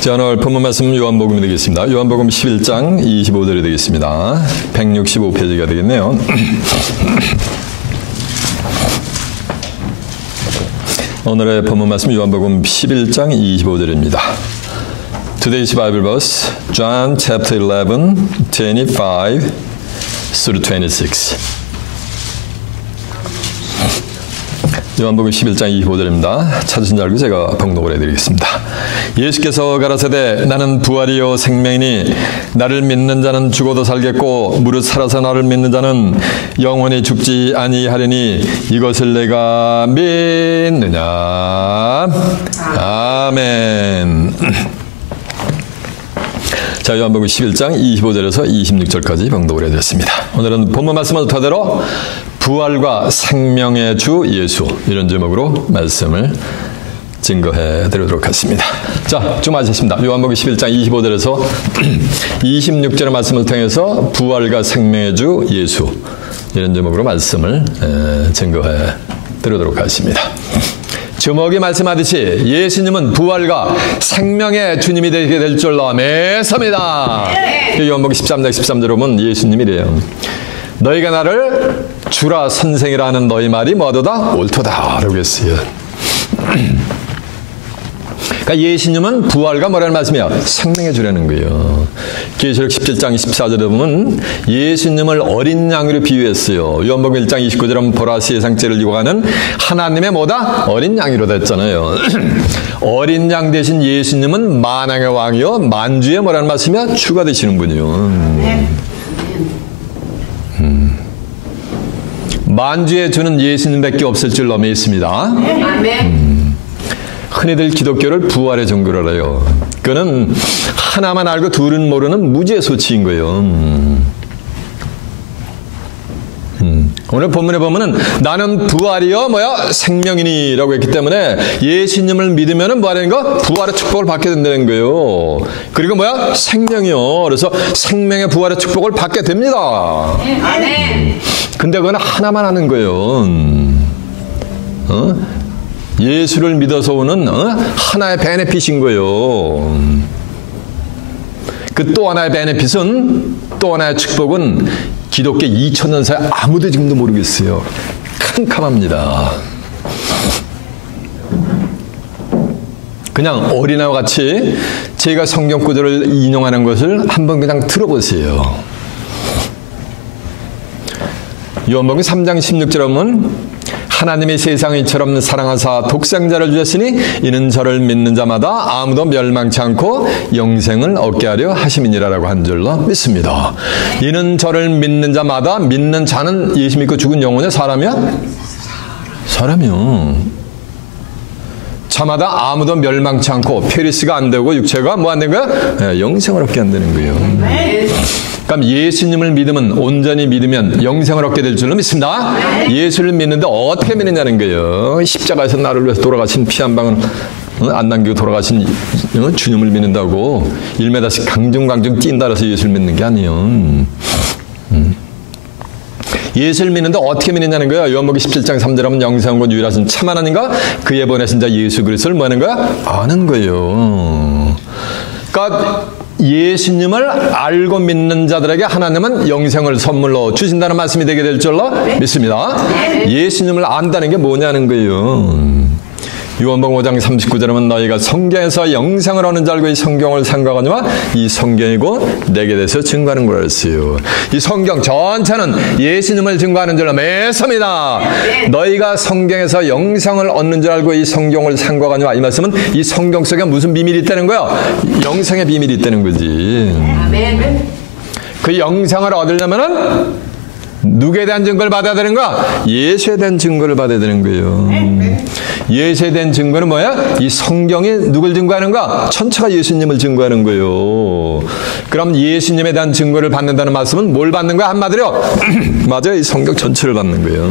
자, 오늘 본문 말씀 요한복음이 되겠습니다. 요한복음 11장 25절이 되겠습니다. 165페이지가 되겠네요. 오늘의 본문 말씀 요한복음 11장 25절입니다. Today's Bible verse, John chapter 11, 25 through 26. 요한복음 11장 25절입니다. 찾으신 줄 알고 제가 봉독을 해드리겠습니다. 예수께서 가라사대 나는 부활이요 생명이니 나를 믿는 자는 죽어도 살겠고 무릇 살아서 나를 믿는 자는 영원히 죽지 아니하리니 이것을 내가 믿느냐. 아멘. 자, 요한복음 11장 25절에서 26절까지 봉독을 해드렸습니다. 오늘은 본문 말씀을 토대로 부활과 생명의 주 예수, 이런 제목으로 말씀을 증거해 드리도록 하겠습니다. 자, 좀 하셨습니다. 요한복음 11장 25절에서 26절의 말씀을 통해서 부활과 생명의 주 예수, 이런 제목으로 말씀을 증거해 드리도록 하겠습니다. 제목이 말씀하듯이 예수님은 부활과 생명의 주님이 되게 될 줄로 믿습니다. 요한복음 13장 13절에 보면 예수님이래요. 너희가 나를 주라 선생이라 하는 너희 말이 뭐도다? 옳도다 라고 했어요. 그러니까 예수님은 부활과 뭐라는 말씀이야? 생명의 주라는 거예요. 계시록 17장 24절에 보면 예수님을 어린 양으로 비유했어요. 요한복음 1장 29절에 보면 보라 세상죄를 지고 가는 하나님의 뭐다? 어린 양이로 됐잖아요. 어린 양 대신 예수님은 만왕의 왕이요 만주의 뭐라는 말씀이야? 주가 되시는 분이요. 만주의 주는 예수님밖에 없을 줄로 믿습니다. 흔히들 기독교를 부활의 종교로 알아요. 그거는 하나만 알고 둘은 모르는 무지의 소치인 거예요. 오늘 본문에 보면은 나는 부활이요 뭐야 생명이니 라고 했기 때문에 예수님을 믿으면은 뭐 하는 거? 부활의 축복을 받게 된다는 거예요. 그리고 뭐야? 생명이요. 그래서 생명의 부활의 축복을 받게 됩니다. 근데 그건 하나만 하는 거예요. 예수를 믿어서 오는 하나의 베네핏인 거예요. 그 또 하나의 베네핏은, 또 하나의 축복은 기독교 2000년 사이 아무도 지금도 모르겠어요. 캄캄합니다. 그냥 어린아이와 같이 제가 성경 구절을 인용하는 것을 한번 그냥 들어보세요. 요한복음 3장 16절에 보면 하나님이 세상을 이처럼 사랑하사 독생자를 주셨으니 이는 저를 믿는 자마다 아무도 멸망치 않고 영생을 얻게 하려 하심이니라라고 한 줄로 믿습니다. 이는 저를 믿는 자마다, 믿는 자는 예수 믿고 죽은 영혼의 사람이야? 사람이요. 자마다 아무도 멸망치 않고 페리스가 안 되고 육체가 뭐 안 된 거야? 영생을 얻게 한다는 거예요. 그럼 예수님을 믿으면, 온전히 믿으면 영생을 얻게 될 줄로 믿습니다. 예수를 믿는데 어떻게 믿느냐는 거예요. 십자가에서 나를 위해서 돌아가신 피 한 방울 안 남기고 돌아가신 주님을 믿는다고 1m씩 강중강중 뛴다 해서 예수를 믿는 게 아니에요. 예수를 믿는데 어떻게 믿느냐는 거야. 요한복음 17장 3절에 하면 영생하고 유일하신 참 하나님과 그의 보내신 자 예수 그리스도를 뭐 하는 거야? 아는 거예요. 그러니까 예수님을 알고 믿는 자들에게 하나님은 영생을 선물로 주신다는 말씀이 되게 될 줄로 믿습니다. 예수님을 안다는 게 뭐냐는 거예요. 요한복음 5장 39절에 보면 너희가 성경에서 영생을 얻는 줄 알고 이 성경을 생각하니와 이 성경이고 내게 대해서 증거하는 거라 했어요. 이 성경 전체는 예수님을 증거하는 줄로 믿습니다. 너희가 성경에서 영생을 얻는 줄 알고 이 성경을 생각하니와, 이 말씀은 이 성경 속에 무슨 비밀이 있다는 거야? 영생의 비밀이 있다는 거지. 그 영생을 얻으려면은 누구에 대한 증거를 받아야 되는 거야? 예수에 대한 증거를 받아야 되는 거예요. 예수에 대한 증거는 뭐야? 이 성경이 누굴 증거하는 거야? 전체가 예수님을 증거하는 거예요. 그럼 예수님에 대한 증거를 받는다는 말씀은 뭘 받는 거야? 한마디로 맞아요. 이 성경 전체를 받는 거예요.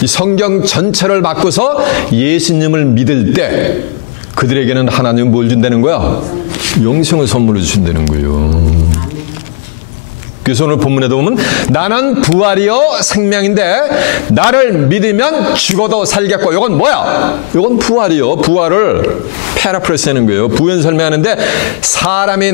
이 성경 전체를 받고서 예수님을 믿을 때 그들에게는 하나님은 뭘 준다는 거야? 영생을 선물로 주신다는 거예요. 그래서 오늘 본문에도 보면 나는 부활이요 생명인데 나를 믿으면 죽어도 살겠고, 이건 뭐야? 이건 부활이요. 부활을 패러프레스 하는 거예요. 부연 설명하는데 사람이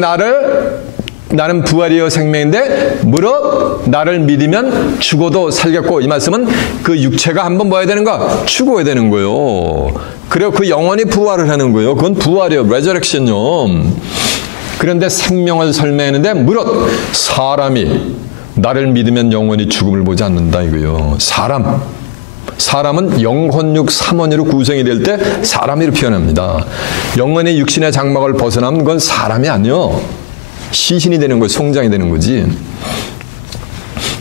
나는 부활이요 생명인데 무릇 나를 믿으면 죽어도 살겠고, 이 말씀은 그 육체가 한번 뭐 해야 되는가? 죽어야 되는 거예요. 그리고 그 영혼이 부활을 하는 거예요. 그건 부활이요. 레저렉션요. 그런데 생명을 설명하는데 무릇 사람이 나를 믿으면 영원히 죽음을 보지 않는다 이거요. 사람은 영혼육 삼원으로 구성이 될 때 사람으로 표현합니다. 영혼의 육신의 장막을 벗어나면 그건 사람이 아니요. 시신이 되는 거예요. 송장이 되는 거지.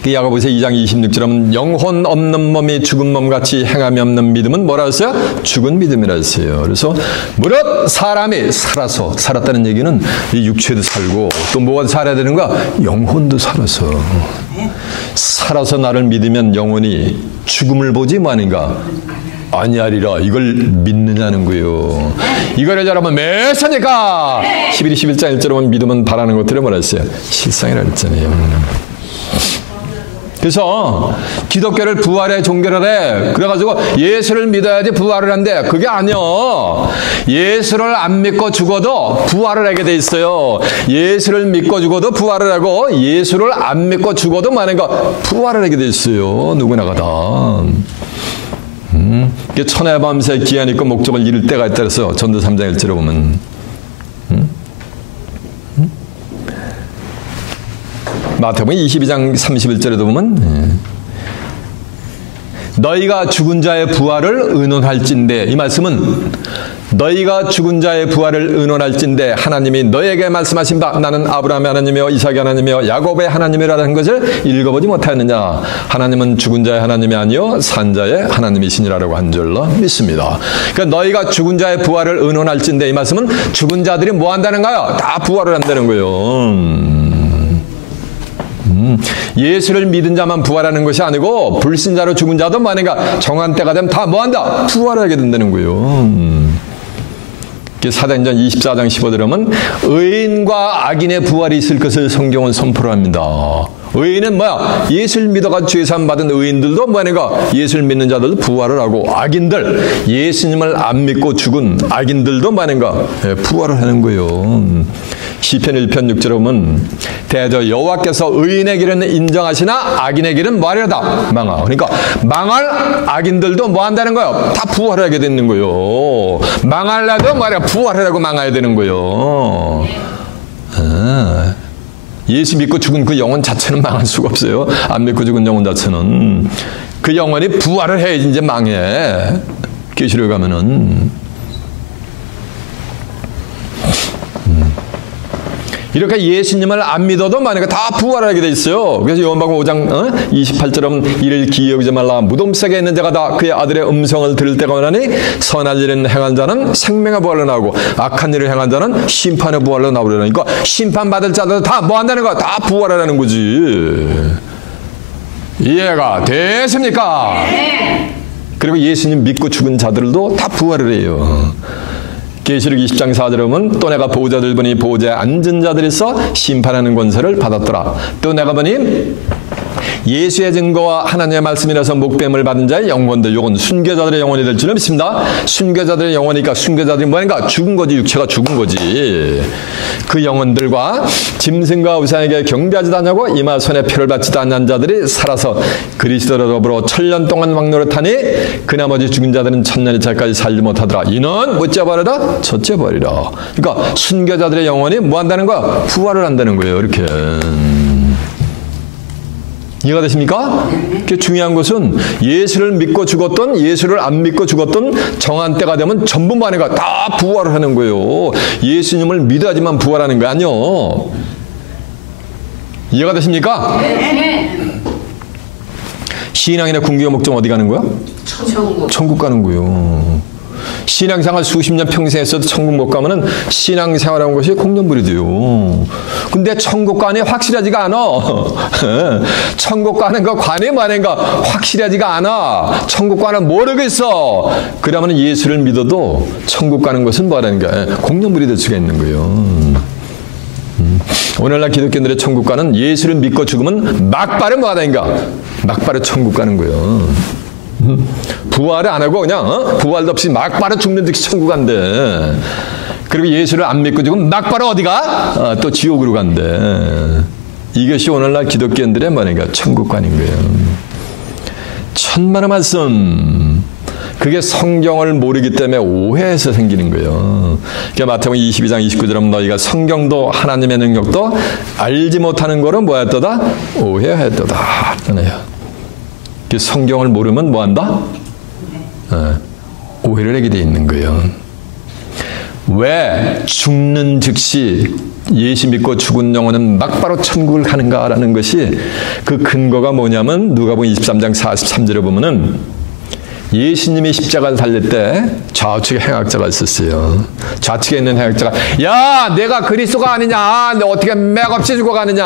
야고보서 2장 26절에 보면 영혼 없는 몸이 죽은 몸같이 행함이 없는 믿음은 뭐라 했어요? 죽은 믿음이라 했어요. 그래서 무릇 사람이 살았다는 얘기는 이 육체도 살고 또 뭐가 살아야 되는가? 영혼도 살아서 나를 믿으면 영혼이 죽음을 보지 뭐 아닌가? 아니하리라. 이걸 믿느냐는 거예요. 이거를 여러분 매사니까 11장 1절에 보면 믿음은 바라는 것들을 뭐라 했어요? 실상이라 했잖아요. 그래서 기독교를 부활의 종교를 해. 그래가지고 예수를 믿어야지 부활을 한대. 그게 아니요. 예수를 안 믿고 죽어도 부활을 하게 돼 있어요. 예수를 믿고 죽어도 부활을 하고 예수를 안 믿고 죽어도 만약에 부활을 하게 돼 있어요. 누구나가 다. 천하의 밤새 기한 있고 목적을 이룰 때가 있다 그래서 전도 3장 1절에 보면 마태복음 22장 31절에도 보면 너희가 죽은 자의 부활을 의논할진대, 이 말씀은 너희가 죽은 자의 부활을 의논할진대 하나님이 너희에게 말씀하신 바 나는 아브라함의 하나님이요 이삭의 하나님이요 야곱의 하나님이라는 것을 읽어보지 못하였느냐. 하나님은 죽은 자의 하나님이 아니요 산 자의 하나님이시니라고 한 줄로 믿습니다. 그러니까 너희가 죽은 자의 부활을 의논할진대, 이 말씀은 죽은 자들이 뭐 한다는가요? 다 부활을 한다는 거예요. 예수를 믿은 자만 부활하는 것이 아니고 불신자로 죽은 자도 만약에 정한 때가 되면 다 뭐한다? 부활하게 된다는 거예요. 사도행전 24장 15절에 보면 의인과 악인의 부활이 있을 것을 성경은 선포를 합니다. 의인은 뭐야? 예수를 믿어가 죄사함 받은 의인들도 뭐냐가 예수를 믿는 자들도 부활을 하고, 악인들, 예수님을 안 믿고 죽은 악인들도 뭐냐가 부활을 하는 거예요. 시편 1편 6절에 보면 대저 여호와께서 의인의 길은 인정하시나 악인의 길은 뭐하려다? 망하. 그러니까 망할 악인들도 뭐 한다는 거예요? 다 부활하게 되는 거예요. 망할라도 말이야 부활하라고 망해야 되는 거예요. 예수 믿고 죽은 그 영혼 자체는 망할 수가 없어요. 안 믿고 죽은 영혼 자체는 그 영혼이 부활을 해야지 이제 망해. 계시록 가면은 이렇게 예수님을 안 믿어도 만약에 다 부활하게 돼 있어요. 그래서 요한복음 5장 28절에 보면 이를 기억하지 말라. 무덤 속에 있는 자가 다 그의 아들의 음성을 들을 때가 오나니 선한 일을 행한 자는 생명의 부활로 나오고 악한 일을 행한 자는 심판의 부활로 나오려니. 그러니까 심판받을 자들 다 뭐 한다는 거야? 다 부활하라는 거지. 이해가 됐습니까? 그리고 예수님 믿고 죽은 자들도 다 부활을 해요. 계시록 20장 4절에 보면 또 내가 보호자들 보니 보호자에 앉은 자들이 있어 심판하는 권세를 받았더라. 또 내가 보니 예수의 증거와 하나님의 말씀이라서 목뱀을 받은 자의 영혼들, 요건 순교자들의 영혼이 될 줄로 믿습니다. 순교자들의 영혼이니까 순교자들이 뭐인가? 죽은 거지. 육체가 죽은 거지. 그 영혼들과 짐승과 우상에게 경배하지도 않냐고 이마 손에 표를 받지도 않는 자들이 살아서 그리스도로 더불어 1000년 동안 왕노릇하니 그 나머지 죽은 자들은 1000년이 차까지 살지 못하더라. 이는 뭐째 버리라? 첫째 버리라. 그러니까 순교자들의 영혼이 뭐 한다는 거야? 부활을 한다는 거예요. 이렇게. 이해가 되십니까? 중요한 것은 예수를 믿고 죽었던 예수를 안 믿고 죽었던 정한 때가 되면 전부 만해가 다 부활을 하는 거예요. 예수님을 믿어야지만 부활하는 거 아니요. 이해가 되십니까? 신앙이나 궁극의 목적 어디 가는 거야? 천국 가는 거예요. 신앙생활 수십 년 평생 했어도 천국 못 가면은 신앙생활하는 것이 공연불이돼요. 근데 천국 관이 확실하지가 않아. 천국 가는 거 관이 뭐하는가 확실하지가 않아. 천국 관은 모르겠어. 그러면 예수를 믿어도 천국 가는 것은 뭐라는가 공연불이 될 수가 있는 거예요. 오늘날 기독교인들의 천국 가는 예수를 믿고 죽으면 막바로 뭐가 되는가? 막바로 천국 가는 거예요. 부활을 안 하고 그냥 부활도 없이 막바로 죽는 듯이 천국 간대. 그리고 예수를 안 믿고 죽으면 막바로 어디가? 또 지옥으로 간대. 이것이 오늘날 기독교인들의 뭐니까 천국 가는 거예요. 천만의 말씀. 그게 성경을 모르기 때문에 오해해서 생기는 거예요. 그러니까 마태복음 22장 29절에 너희가 성경도 하나님의 능력도 알지 못하는 거로 뭐였도다? 오해하였도다. 그 성경을 모르면 뭐한다? 오해를 하게 돼 있는 거예요. 왜 죽는 즉시 예수 믿고 죽은 영혼은 막바로 천국을 가는가라는 것이 그 근거가 뭐냐면 누가복음 23장 43절에 보면은 예수님이 십자가를 달릴 때 좌측에 행악자가 있었어요. 좌측에 있는 행악자가 야 내가 그리스도가 아니냐 너 어떻게 맥없이 죽어가느냐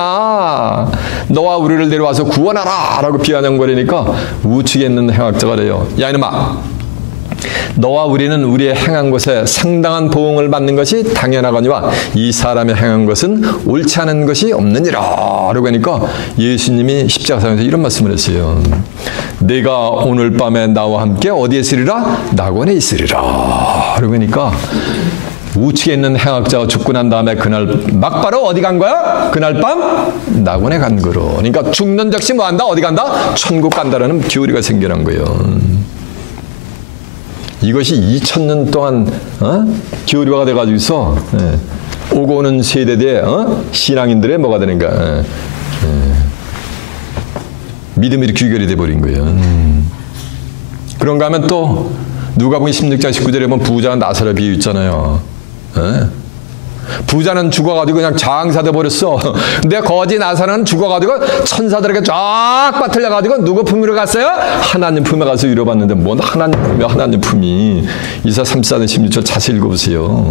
너와 우리를 데려와서 구원하라 라고 비아냥거리니까 우측에 있는 행악자가 그래요. 야 이놈아 너와 우리는 우리의 행한 것에 상당한 보응을 받는 것이 당연하거니와 이 사람의 행한 것은 옳지 않은 것이 없느니라 라고 하니까 예수님이 십자가상에서 이런 말씀을 했어요. 내가 오늘 밤에 나와 함께 어디에 있으리라? 낙원에 있으리라 라고 하니까 우측에 있는 행악자가 죽고 난 다음에 그날 막바로 어디 간 거야? 그날 밤 낙원에 간 거로. 그러니까 죽는 즉시 뭐 한다? 어디 간다? 천국 간다라는 교리가 생겨난 거예요. 이것이 2000년 동안 교류화가 돼가지고서 오고 오는 세대대 신앙인들의 뭐가 되는가 믿음이 귀결이 돼버린 거예요. 그런가 하면 또 누가복음 16장 19절에 보면 부자와 나사로 비유 있잖아요. 부자는 죽어가지고 그냥 장사돼 버렸어. 근데 거지 나사로는 죽어가지고 천사들에게 쫙 빠틀려가지고 누구 품으로 갔어요? 하나님 품에 가서 위로받는데 뭔 하나님 품이야 하나님 품이. 이사 34장 16절 자세히 읽어보세요.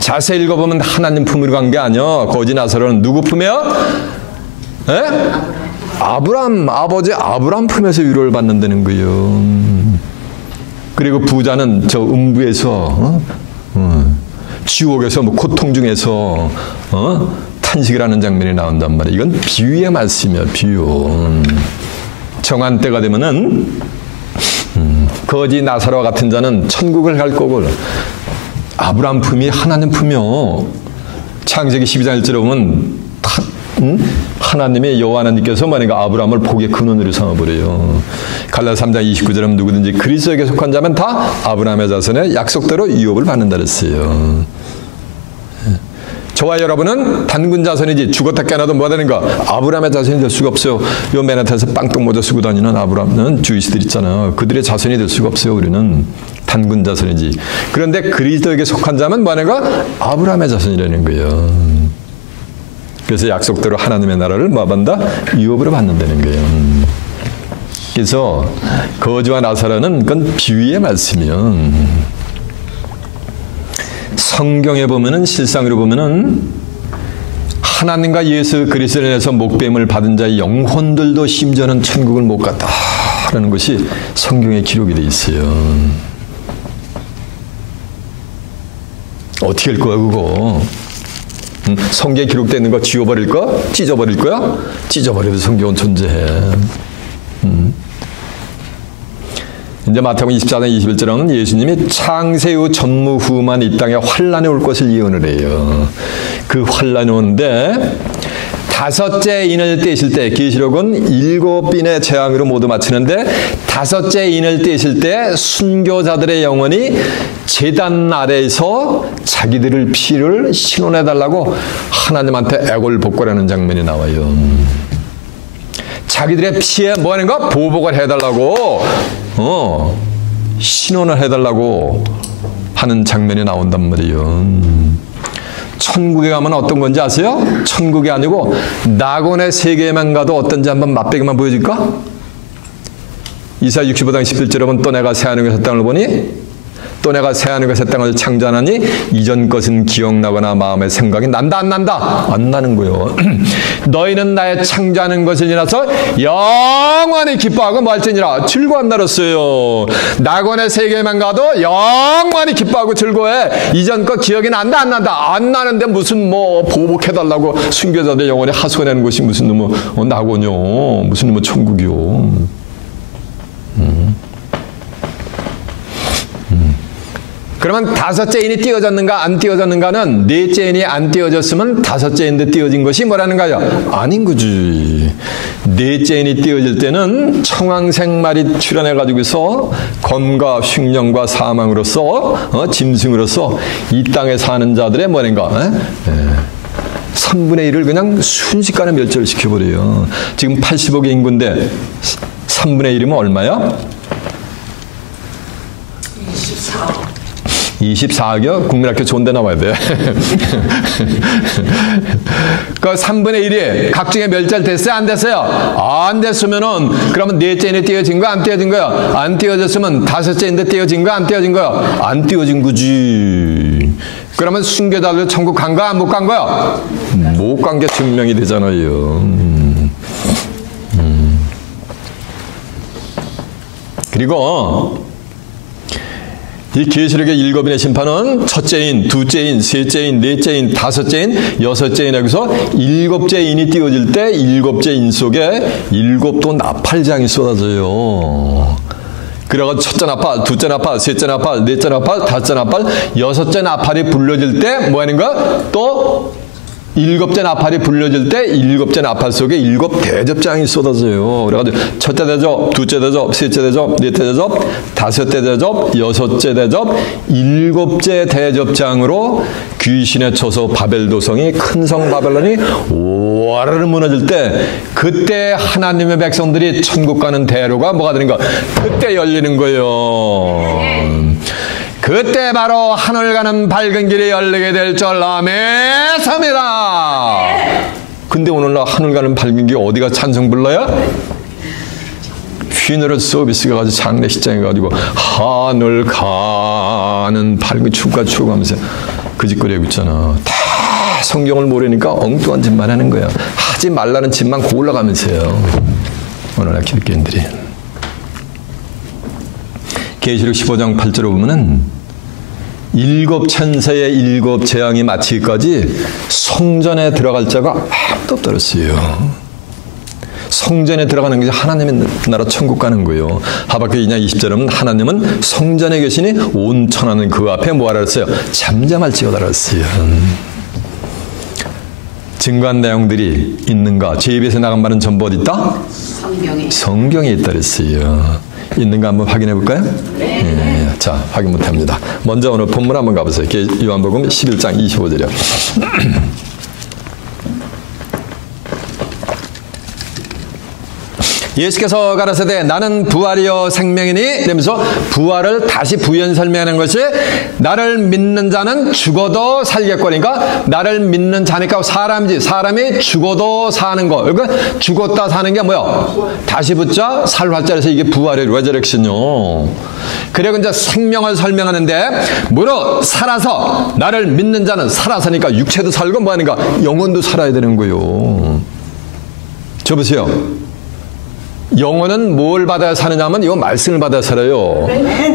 자세히 읽어보면 하나님 품으로 간 게 아니야. 거지 나사로는 누구 품이야? 아브람 아버지 아브람 품에서 위로를 받는다는 거예요. 그리고 부자는 저 음부에서 지옥에서 뭐 고통 중에서 탄식을 하는 장면이 나온단 말이에요. 이건 비유의 말씀이야. 비유. 정한 때가 되면은 거지 나사로와 같은 자는 천국을 갈 거고 아브라함 품이 하나님 품이요. 창세기 12장 1절에 보면 하나님의 여호와 하나님께서 만약에 아브라함을 복의 근원으로 삼아버려요. 갈라디아 3장 29절에 누구든지 그리스도에게 속한 자면 다 아브라함의 자손의 약속대로 유업을 받는다 그랬어요. 저와 여러분은 단군 자손이지 죽었다 깨어나도 뭐가 되는가? 아브라함의 자손이 될 수가 없어요. 요 맨하탄에서 빵떡 모자 쓰고 다니는 아브라함은 주이스들 있잖아요. 그들의 자손이 될 수가 없어요. 우리는 단군 자손이지. 그런데 그리스도에게 속한 자면 뭐 하는가? 아브라함의 자손이라는 거예요. 그래서 약속대로 하나님의 나라를 뭐 받는다? 유업으로 받는다는 거예요. 그래서 거지와 나사로는 그건 비유의 말씀이요. 성경에 보면은 실상으로 보면은 하나님과 예수 그리스도를 인해서 목배임을 받은 자의 영혼들도 심지어는 천국을 못 갔다라는 것이 성경에 기록이 되어 있어요. 어떻게 할 거야 그거? 성경에 기록되어 있는 거 지워버릴 거야? 찢어버릴 거야? 찢어버려도 성경은 존재해. 이제 마태복음 24장 21절에는 예수님이 창세 후 전무후무한 이 땅에 환란이 올 것을 예언을 해요. 그 환란이 오는데 다섯째 인을 떼실 때 계시록은 7인의 재앙으로 모두 마치는데 다섯째 인을 떼실 때 순교자들의 영혼이 제단 아래에서 자기들의 피를 신원해달라고 하나님한테 애걸복걸하는 장면이 나와요. 자기들의 피에 뭐 하는 거? 보복을 해달라고 신원을 해달라고 하는 장면이 나온단 말이에요. 천국에 가면 어떤 건지 아세요? 천국이 아니고 낙원의 세계에만 가도 어떤지 한번 맛보기만 보여줄까? 이사야 65장 11절에 보면 또 내가 새하늘과 새 땅을 보니 또 내가 새하늘과 새 땅을 창조하나니 이전 것은 기억나거나 마음에 생각이 난다 안 난다? 안 나는 거요. 너희는 나의 창조하는 것을 인하서 영원히 기뻐하고 뭐 할지니라 즐거워한다 그랬어요. 낙원의 세계만 가도 영원히 기뻐하고 즐거워해. 이전 것 기억이 난다 안 난다? 안 나는데 무슨 뭐 보복해달라고 순교자들 영원히 하소연하는 것이 무슨 놈의 낙원이요, 무슨 놈의 천국이요. 그러면 다섯째 인이 띄어졌는가 안 띄어졌는가는 넷째 인이 안 띄어졌으면 다섯째 인도 띄어진 것이 뭐라는 거야? 아닌 거지. 넷째 인이 띄어질 때는 청황생말이 출현해가지고서 검과 흉년과 사망으로서 짐승으로서 이 땅에 사는 자들의 뭐인가? 3분의 1을 그냥 순식간에 멸절을 시켜버려요. 지금 80억의 인구인데 3분의 1이면 얼마야? 24억이요? 국민학교 좋은 데 나와야 돼. 그 3분의 1이 각중에 멸절됐어요? 안 됐어요? 안 됐으면은, 그러면 넷째 인에 띄어진 거? 안 띄어진 거야? 안 띄어졌으면 다섯째 인데 띄어진 거? 안 띄어진 거야? 안 띄어진 거지. 그러면 순교자들 천국 간 거야? 못 간 거야? 못 간 게 증명이 되잖아요. 그리고 이 계시록의 7인의 심판은 첫째인, 둘째인, 셋째인, 넷째인, 다섯째인, 여섯째인 하고서 7째 인이 띄어질 때 7째 인 속에 7도 나팔장이 쏟아져요. 그래가지고 첫째 나팔, 둘째 나팔, 셋째 나팔, 넷째 나팔, 다섯째 나팔, 여섯째 나팔이 불려질 때 뭐 하는 거야? 또 7째 나팔이 불려질 때 7째 나팔 속에 7 대접장이 쏟아져요. 그래가지고 첫째 대접, 둘째 대접, 셋째 대접, 넷째 대접, 다섯째 대접, 여섯째 대접, 7째 대접장으로 귀신의 처소 바벨도성이 큰 성 바벨론이 와르르 무너질 때 그때 하나님의 백성들이 천국 가는 대로가 뭐가 되는 거야? 그때 열리는 거예요. 그때 바로 하늘 가는 밝은 길이 열리게 될 줄 아멘입니다. 근데 오늘날 하늘 가는 밝은 길 어디가 찬송 불러요? 휘너럴 서비스가 가지고 장례식장에 가지고 하늘 가는 밝은 축가 추구하면서 그 짓거리하고 있잖아. 다 성경을 모르니까 엉뚱한 짓만 하는 거야. 하지 말라는 짓만 고올라가면서요. 오늘날 기독교인들이. 계시록 15장 8절에 보면은 7 천사의 7 재앙이 마치기까지 성전에 들어갈 자가 아무도 없더랬어요. 성전에 들어가는 게 하나님의 나라 천국 가는 거예요. 하박국 2장 20절은 하나님은 성전에 계시니 온 천하는 그 앞에 뭐하라 그랬어요? 잠잠할지어다 그랬어요. 증거한 내용들이 있는가? 제 입에서 나간 말은 전부 어디 있다? 성경에 있다 그랬어요. 있는가 한번 확인해 볼까요? 네. 자, 확인 못합니다. 먼저 오늘 본문 한번 가보세요. 요한복음 11장 25절이요. 예수께서 가라사대 나는 부활이요 생명이니 이러면서 부활을 다시 부연 설명하는 것이 나를 믿는 자는 죽어도 살겠거니까 나를 믿는 자니까 사람이 죽어도 사는 거. 그러니까 죽었다 사는 게 뭐야? 다시 붙자 살활자라서 이게 부활의 레저렉션이요. 그리고 이제 생명을 설명하는데 무릇 살아서 나를 믿는 자는 살아서니까 육체도 살고 뭐 하는가? 영혼도 살아야 되는 거예요. 저 보세요. 영혼은 뭘 받아야 사느냐면 이 말씀을 받아야 살아요.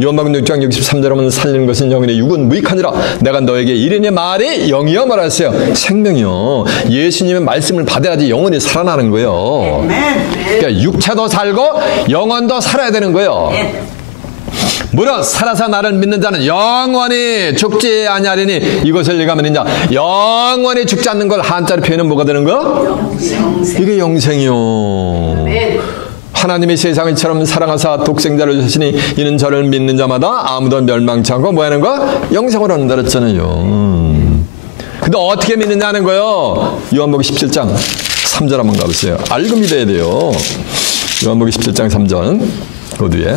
요한복음 6장 63절에 보면 살리는 것은 영이니 육은 무익하니라. 내가 너에게 이르니 말이 영이여 말하였어요. 생명이요. 예수님의 말씀을 받아야지 영혼이 살아나는 거예요. 그러니까 육체도 살고 영혼도 살아야 되는 거예요. 무릇 살아서 나를 믿는 자는 영원히 죽지 아니하리니 이것을 얘기하면 이제 영원히 죽지 않는 걸 한자로 표현은 뭐가 되는 거? 이게 영생이요. 하나님이 세상을 이처럼 사랑하사 독생자를 주시니 이는 저를 믿는 자마다 아무도 멸망치 않고 뭐 하는 거야? 영생을 얻는다 그랬잖아요. 근데 어떻게 믿느냐 하는 거예요? 요한복음 17장 3절 한번 가보세요. 알고 믿어야 돼요. 요한복음 17장 3절 그 뒤에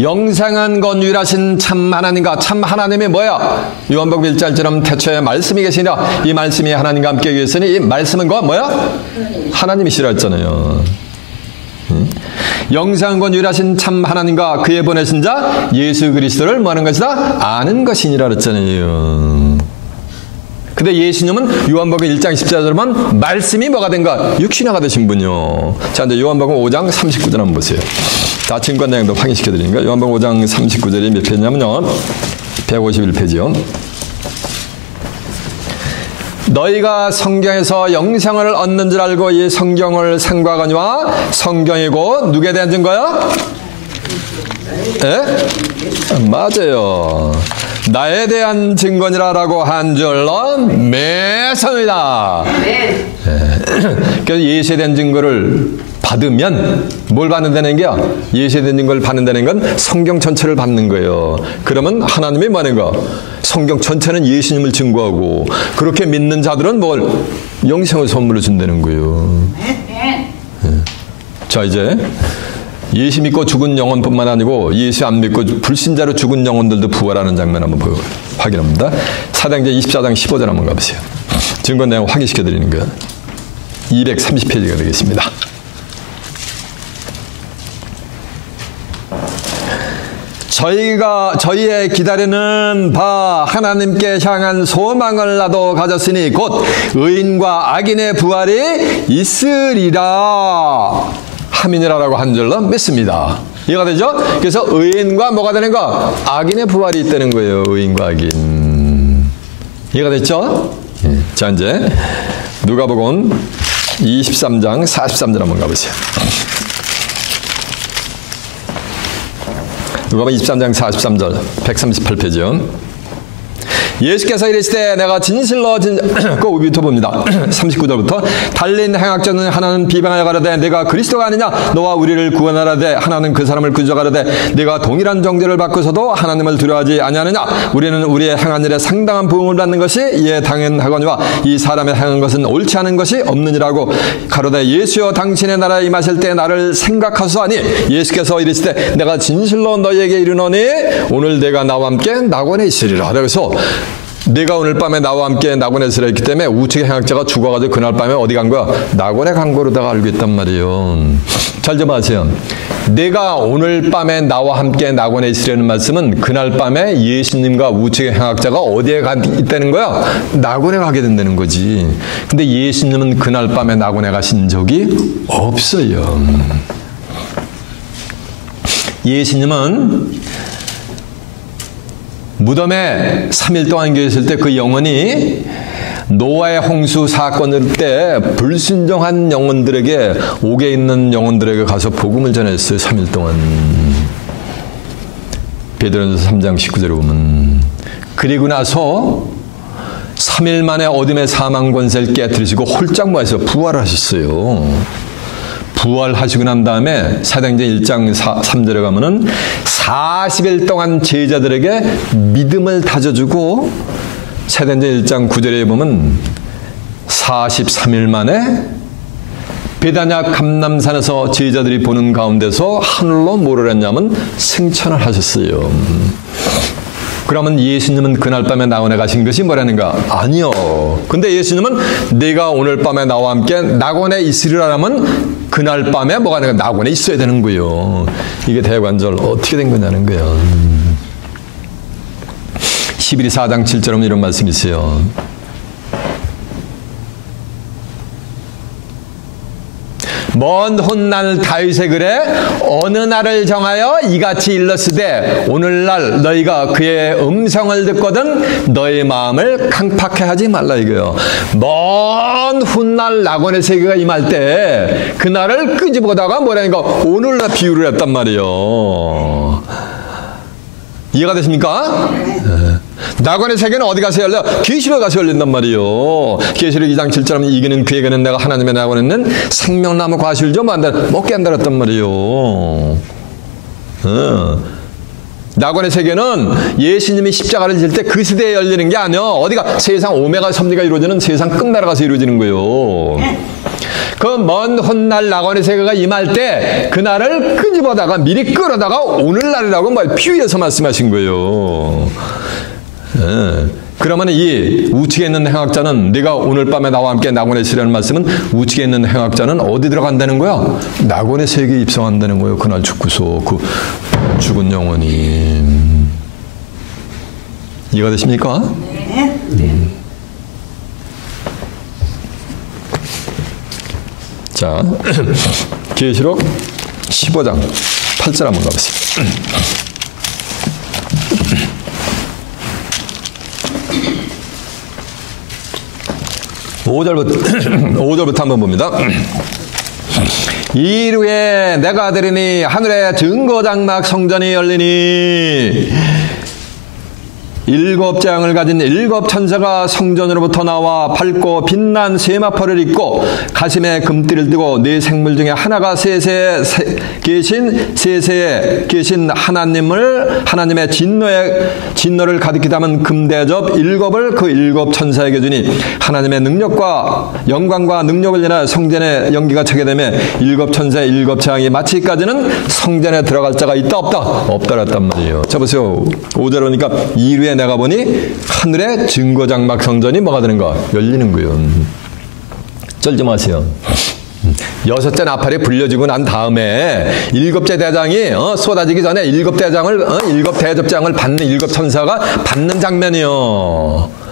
영생한 건 유일하신 참 하나님과 참 하나님이 뭐야? 요한복음 1절처럼 태초에 말씀이 계시니라. 이 말씀이 하나님과 함께 계시니 이 말씀은 뭐야? 하나님이시라 했잖아요. 영생하고 유일하신 참 하나님과 그의 보내신 자 예수 그리스도를 뭐 하는 것이다? 아는 것이니라 그랬잖아요. 근데 예수님은 요한복음 1장 14절만 말씀이 뭐가 된가? 육신화가 되신 분이요. 자, 이제 요한복음 5장 39절 한번 보세요. 다 증거 내용도 확인시켜 드리니까 요한복음 5장 39절이 몇 페이지냐면요. 151페이지요. 너희가 성경에서 영생을 얻는 줄 알고 이 성경을 생각하거니와 성경이 곧 누구에 대한 증거야? 예? 맞아요. 나에 대한 증거니라라고 한 줄로 매성이다. 그래서 예수에 대한 증거를 받으면 뭘 받는다는 게야? 예수에 대한 증거를 받는다는 건 성경 전체를 받는 거예요. 그러면 하나님이 뭐 하는 거? 성경 전체는 예수님을 증거하고 그렇게 믿는 자들은 뭘? 영생을 선물로 준다는 거예요. 자, 이제 예수 믿고 죽은 영혼뿐만 아니고 예수 안 믿고 불신자로 죽은 영혼들도 부활하는 장면 한번 확인합니다. 사도행전 24장 15절 한번 가보세요. 증거 내용 확인시켜 드리는 거예요. 230페이지가 되겠습니다. 저희의 기다리는 바 하나님께 향한 소망을 나도 가졌으니 곧 의인과 악인의 부활이 있으리라 함이니라라고 한 줄로 믿습니다. 이해가 되죠? 그래서 의인과 뭐가 되는 거? 악인의 부활이 있다는 거예요. 의인과 악인. 이해가 됐죠? 자, 이제 누가복음 23장 43절 한번 가보세요. 누가복음 23장 43절 138페이지요. 예수께서 이르시되 내가 진실로 꼭 위부터 봅니다. 39절부터 달린 행악자는 하나는 비방하여 가라되 내가 그리스도가 아니냐 너와 우리를 구원하라되 하나는 그 사람을 구조가라되 내가 동일한 정죄를 받고서도 하나님을 두려워하지 아니하느냐 우리는 우리의 행한 일에 상당한 부응을 받는 것이 이에 당연하거니와 이 사람의 행한 것은 옳지 않은 것이 없느니라고 가로되 예수여 당신의 나라에 임하실 때 나를 생각하소서 하니 예수께서 이르시되 내가 진실로 너희에게 이르노니 오늘 내가 나와 함께 낙원에 있으리라. 그래서 내가 오늘 밤에 나와 함께 낙원에 있으라 했기 때문에 우측의 행악자가 죽어가지고 그날 밤에 어디 간 거야? 낙원에 간 거로다가 알고 있단 말이에요. 잘 좀 아세요. 내가 오늘 밤에 나와 함께 낙원에 있으려는 말씀은 그날 밤에 예수님과 우측의 행악자가 어디에 있다는 거야? 낙원에 가게 된다는 거지. 근데 예수님은 그날 밤에 낙원에 가신 적이 없어요. 예수님은 무덤에 3일 동안 계셨을 때 그 영혼이 노아의 홍수 사건을 때 불순종한 영혼들에게 옥에 있는 영혼들에게 가서 복음을 전했어요. 3일 동안. 베드로전서 3장 19절에 보면 그리고 나서 3일 만에 어둠의 사망 권세를 깨뜨리시고 홀짝 모여서 부활하셨어요. 부활하시고 난 다음에 사도행전 1장 3절에 가면은 40일 동안 제자들에게 믿음을 다져주고 사도행전 1장 9절에 보면 43일 만에 베다냐 감람산에서 제자들이 보는 가운데서 하늘로 뭐를 했냐면 승천을 하셨어요. 그러면 예수님은 그날 밤에 낙원에 가신 것이 뭐라는가? 아니요. 근데 예수님은 내가 오늘 밤에 나와 함께 낙원에 있으리라면 그날 밤에 뭐가 되는 거야? 낙원에 있어야 되는 거예요. 이게 대관절 어떻게 된 거냐는 거예요. 11기 4장 7절에 이런 말씀이 있어요. 먼 훗날 다윗의 글에 어느 날을 정하여 이같이 일렀으되 오늘날 너희가 그의 음성을 듣거든 너희 마음을 강팍해 하지 말라 이거요. 먼 훗날 낙원의 세계가 임할 때 그날을 끄집어다가 뭐라니까 오늘날 비유를 했단 말이에요. 이해가 되십니까? 낙원의 세계는 어디 가서 열려? 계시록에 가서 열린단 말이에요. 계시록 2장 7절에 이기는 그에게는 내가 하나님의 낙원에 있는 생명나무 과실을 좀 먹게 한다 그랬단 말이에요. 낙원의 세계는 예수님이 십자가를 질 때 그 시대에 열리는 게 아니야. 어디가? 세상 오메가 섭리가 이루어지는 세상 끝나라 가서 이루어지는 거예요. 그 먼 훗날 낙원의 세계가 임할 때 그날을 끄집어다가 미리 끌어다가 오늘날이라고 비유해서 말씀하신 거예요. 그러면 이 우측에 있는 행악자는 네가 오늘 밤에 나와 함께 낙원에 있으라는 말씀은 우측에 있는 행악자는 어디 들어간다는 거야? 낙원의 세계에 입성한다는 거예요. 그날 죽고서 그 죽은 영혼이. 이해가 되십니까? 네. 자, 계시록 15장 8절 한번 가보세요. 5절부터 한번 봅니다. 이후에 내가 들으니 하늘의 증거장막 성전이 열리니 일곱 재앙을 가진 일곱 천사가 성전으로부터 나와 밝고 빛난 세마포를 입고 가슴에 금띠를 띠고 네 생물 중에 하나가 세세에 계신 하나님의 진노를 가득히 담은 금대접 일곱을 그 일곱 천사에게 주니 하나님의 능력과 영광과 능력을 인하여 성전에 연기가 차게 되며 일곱 천사의 일곱 재앙이 마치기까지는 성전에 들어갈 자가 있다 없다? 없다 그랬단 말이에요. 자 보세요. 5절 오니까 이후에 내가 보니 하늘의 증거장막 성전이 뭐가 되는가? 열리는 거예요. 쩔지 마세요. 여섯째 나팔이 불려지고 난 다음에 일곱째 대장이 쏟아지기 전에 일곱 대접장을 받는 일곱 천사가 받는 장면이요.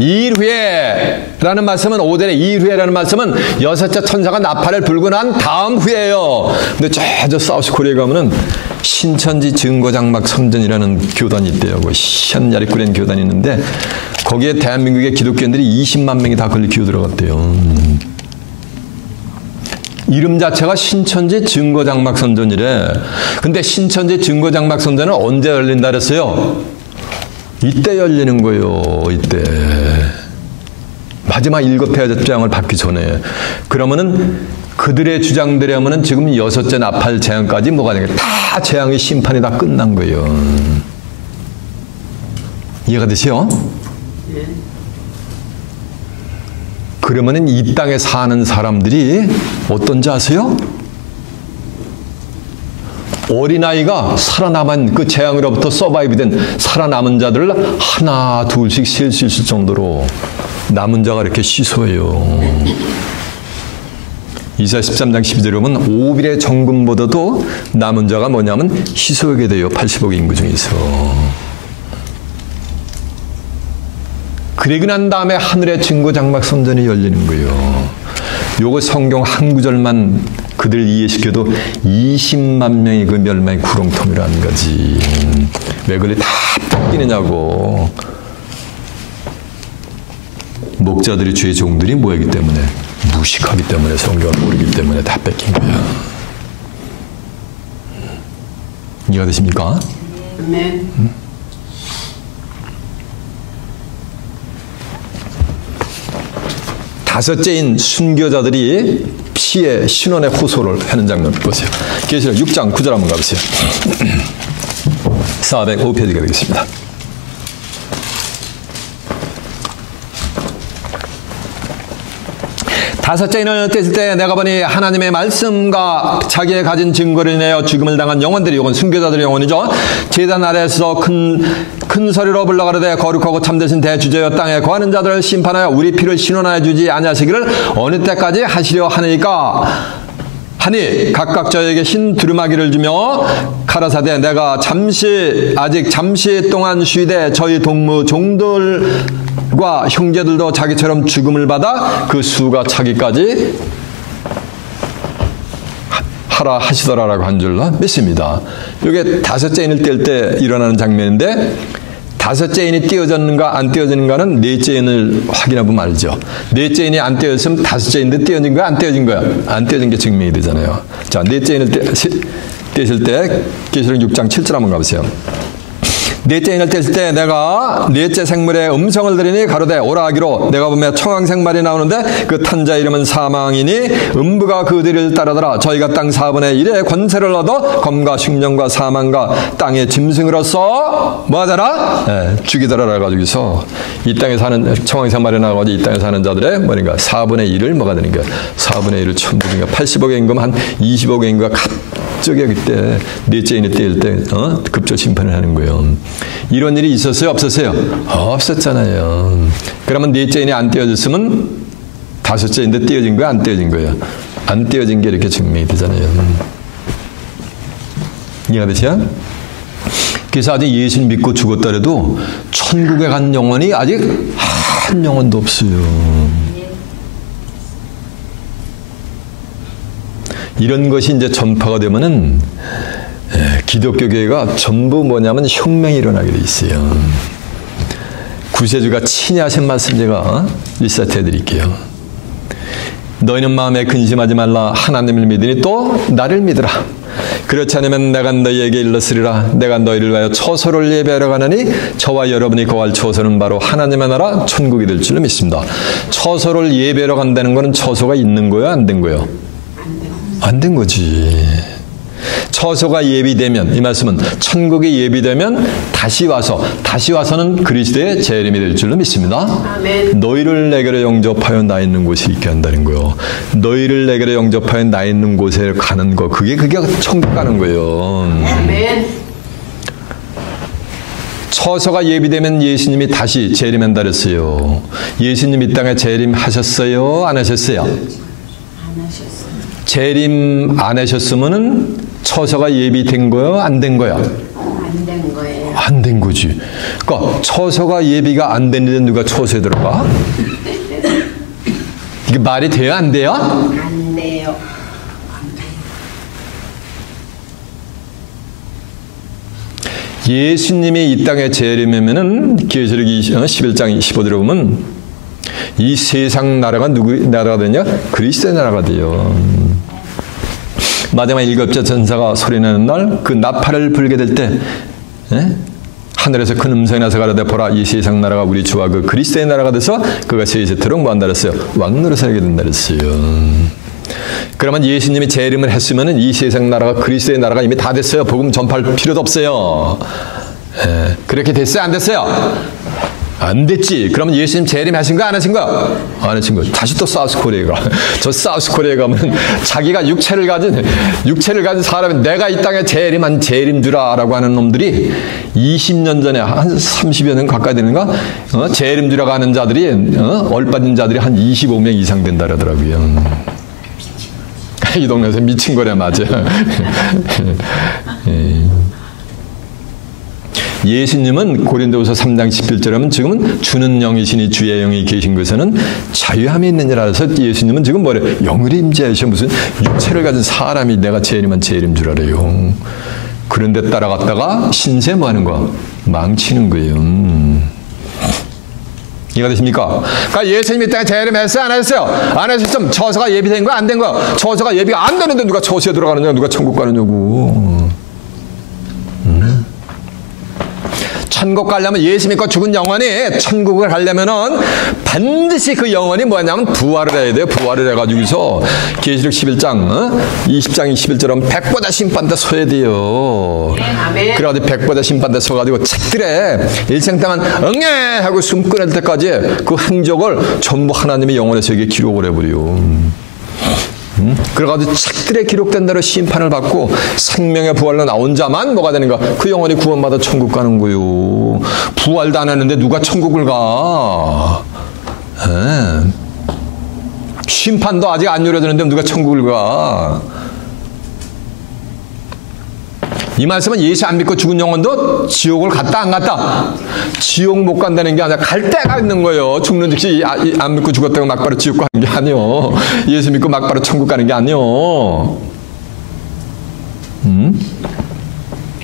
이후에라는 말씀은 5절에 이후에라는 말씀은 여섯째 천사가 나팔을 불고 난 다음 후에요. 근데 저 사우스 코리아에 가면은 신천지 증거장막 성전이라는 교단이 있대요. 그 현야리 꾸린 교단이 있는데 거기에 대한민국의 기독교인들이 20만 명이 다 걸리 기어 들어갔대요. 이름 자체가 신천지 증거장막 성전이래. 근데 신천지 증거장막 성전은 언제 열린다 그랬어요? 이때 열리는 거예요. 이때. 마지막 일곱 대접장을 받기 전에. 그러면은 그들의 주장대로면은 지금 여섯째 나팔 재앙까지 뭐가 되는 거예요? 다 재앙의 심판이 다 끝난 거예요. 이해가 되세요? 네. 그러면은 이 땅에 사는 사람들이 어떤지 아세요? 어린아이가 살아남은 그 재앙으로부터 서바이브된 살아남은 자들을 하나 둘씩 셀 수 있을 정도로 남은 자가 이렇게 시소해요. 이사야 13장 12절에 보면 오빌의 정금보다도 남은 자가 뭐냐면 희소하게 돼요. 80억 인구 중에서. 그리고 난 다음에 하늘의 증거장막 성전이 열리는 거예요. 요거 성경 한 구절만 그들 이해시켜도 20만 명이 그 멸망의 구렁텅이라는 거지. 왜 그래 다 뺏기느냐고. 목자들이 주의 종들이 뭐이기 때문에? 무식하기 때문에, 성경을 모르기 때문에 다 뺏긴 거야. 이해가 되십니까? 네. 다섯째인 순교자들이 피해 신원의 호소를 하는 장면 보세요. 계시록 6장 9절 한번 가보세요. 405페이지가 되겠습니다. 다섯째 인을 떼실 때 내가 보니 하나님의 말씀과 자기의 가진 증거를 내어 죽음을 당한 영혼들이, 이건 순교자들의 영혼이죠. 제단 아래에서 큰 소리로 불러가르되 거룩하고 참되신 대주제여 땅에 거하는 자들을 심판하여 우리 피를 신원하여 주지 아니하시기를 어느 때까지 하시려 하니까 하니 각각 저에게 흰 두루마기를 주며 가라사대 내가 아직 잠시 동안 쉬되 저희 동무 종들과 형제들도 자기처럼 죽음을 받아 그 수가 차기까지 하라 하시더라라고 한 줄로 믿습니다. 이게 다섯째 인을 뗄 때 일어나는 장면인데 다섯째 인이 띄어졌는가 안 띄어졌는가는 넷째 인을 확인해보면 알죠. 넷째 인이 안 띄어졌으면 다섯째 인도 띄어진 거야 안 띄어진 거야? 안 띄어진 게 증명이 되잖아요. 자, 넷째 인을 떼실 때 계시록 6장 7절 한번 가보세요. 넷째 인을 떼실 때 내가 넷째 생물의 음성을 들으니 가로되 오라 하기로 내가 보면 청황색 말이 나오는데 그 탄 자 이름은 사망이니 음부가 그들을 따르더라. 저희가 땅 4분의 1의 권세를 얻어 검과 흉년과 사망과 땅의 짐승으로서 뭐하더라? 네, 죽이더라 해가지고서 이 땅에 사는 청황색 말이 나와가지고 이 땅에 사는 자들의 뭐인가 4분의 1을 뭐가 되는 거야? 4분의 1을 천부 중에 80억의 임금 한 20억의 임금과 극적이야. 그때 넷째 인에 떼일 때 급조 심판을 하는 거예요. 이런 일이 있었어요? 없었어요? 없었잖아요. 그러면 넷째 인이 안 떼어졌으면 다섯째 인데 떼어진 거야? 안 떼어진 거야? 안 떼어진 게 이렇게 증명이 되잖아요. 이해가 되시죠? 그래서 아직 예수 믿고 죽었더라도 천국에 간 영혼이 아직 한 영혼도 없어요. 이런 것이 이제 전파가 되면은 기독교 교회가 전부 뭐냐면 혁명이 일어나게 돼 있어요. 구세주가 친히 하신 말씀 제가 리셋해 드릴게요. 너희는 마음에 근심하지 말라. 하나님을 믿으니 또 나를 믿으라. 그렇지 않으면 내가 너희에게 일렀으리라. 내가 너희를 위하여 초소를 예배하러 가느니 저와 여러분이 거할 초소는 바로 하나님의 나라 천국이 될 줄로 믿습니다. 초소를 예배하러 간다는 것은 초소가 있는 거예요? 안 된 거예요? 안 된 거지. 처소가 예비되면, 이 말씀은 천국이 예비되면 다시 와서는 그리스도의 재림이 될 줄로 믿습니다. 아멘. 너희를 내게로 영접하여 나 있는 곳에 있게 한다는 거요. 너희를 내게로 영접하여 나 있는 곳에 가는 거, 그게 천국 가는 거예요. 아멘. 처소가 예비되면 예수님이 다시 재림한다 그랬어요. 예수님 이 땅에 재림하셨어요? 안 하셨어요? 안 하셨어요. 재림 안 하셨으면은 처소가 예비된 거요? 안 된 거야? 안 된 거예요. 안 된 거지. 그러니까 처소가 예비가 안 되는데 누가 처소에 들어가? 이게 말이 돼요? 안 돼요? 안 돼요. 예수님이 이 땅에 재림하면은 계시록 11장 15절에 보면 이 세상 나라가 누구 나라가 되냐? 그리스도의 나라가 돼요. 마지막 일곱째 전사가 소리내는 날 그 나팔을 불게 될 때 하늘에서 큰 음성이 나서 가라되 보라 이 세상 나라가 우리 주와 그 그리스도의 나라가 돼서 그가 세세토록 뭐한다 그랬어요? 왕노릇 살게 된다 그랬어요. 그러면 예수님이 재림을 했으면 이 세상 나라가 그리스도의 나라가 이미 다 됐어요. 복음 전파할 필요도 없어요. 그렇게 됐어요? 안 됐어요? 안 됐지. 그러면 예수님 재림하신 거 안 하신 거? 안 하신 거. 다시 또 사우스코리아에 가. 저 사우스코리아에 가면 자기가 육체를 가진 사람이 내가 이 땅에 재림한 재림주라라고 하는 놈들이 20년 전에 한 30여 년 가까이 되는가? 재림주라고 하는 자들이 얼빠진 자들이 한 25명 이상 된다 그러더라고요. 이 동네에서 미친 거래 맞아. 예수님은 고린도후서 3장 11절에 하면 지금은 주는 영이시니 주의 영이 계신 곳에는 자유함이 있느니라서 예수님은 지금 뭐래? 영을 임재하셔. 무슨 육체를 가진 사람이 내가 재림한 재림주라래요. 그런데 따라갔다가 신세 뭐 하는 거야? 망치는 거예요. 이해가 되십니까? 그러니까 예수님이 땅에 재림했어요? 안 했어요? 안 했으면 처소가 예비된 거야? 안 된 거야? 처소가 예비가 안 되는데 누가 처소에 들어가느냐? 누가 천국 가느냐고. 천국 가려면 예수 믿고 죽은 영혼이 천국을 가려면은 반드시 그 영혼이 뭐냐면 부활을 해야 돼요. 부활을 해가지고서 계시록 11장 20장 21절 하면 백보다 심판대 서야 돼요. 그래가지고 백보다 심판대 서가지고 책들에 일생 동안 응애 하고 숨 끊을 때까지 그 행적을 전부 하나님의 영혼에서 이게 기록을 해버려요. 그래가지고 책들에 기록된 대로 심판을 받고 생명의 부활로 나온 자만 뭐가 되는가? 그 영혼이 구원받아 천국 가는 거요. 부활도 안 하는데 누가 천국을 가? 심판도 아직 안 이루어지는데 누가 천국을 가? 이 말씀은 예수 안 믿고 죽은 영혼도 지옥을 갔다 안 갔다? 지옥 못 간다는 게 아니라 갈 때가 있는 거예요. 죽는 즉시 안 믿고 죽었다고 막바로 지옥 가는 게 아니요. 예수 믿고 막바로 천국 가는 게 아니요.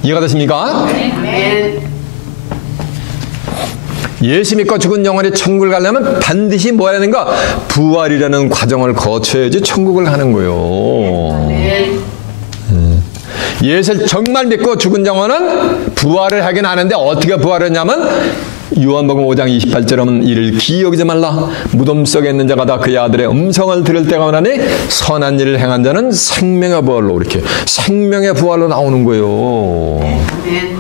이해가 되십니까? 아멘. 예수 믿고 죽은 영혼이 천국을 가려면 반드시 뭐 해야 되는가? 부활이라는 과정을 거쳐야지 천국을 가는 거예요. 아멘. 예수를 정말 믿고 죽은 영혼은 부활을 하긴 하는데 어떻게 부활을 했냐면 요한복음 5장 28절에 하면 이를 기억하지 말라. 무덤 속에 있는 자가 다 그의 아들의 음성을 들을 때가 오나니 선한 일을 행한 자는 생명의 부활로 이렇게 생명의 부활로 나오는 거예요. 아멘.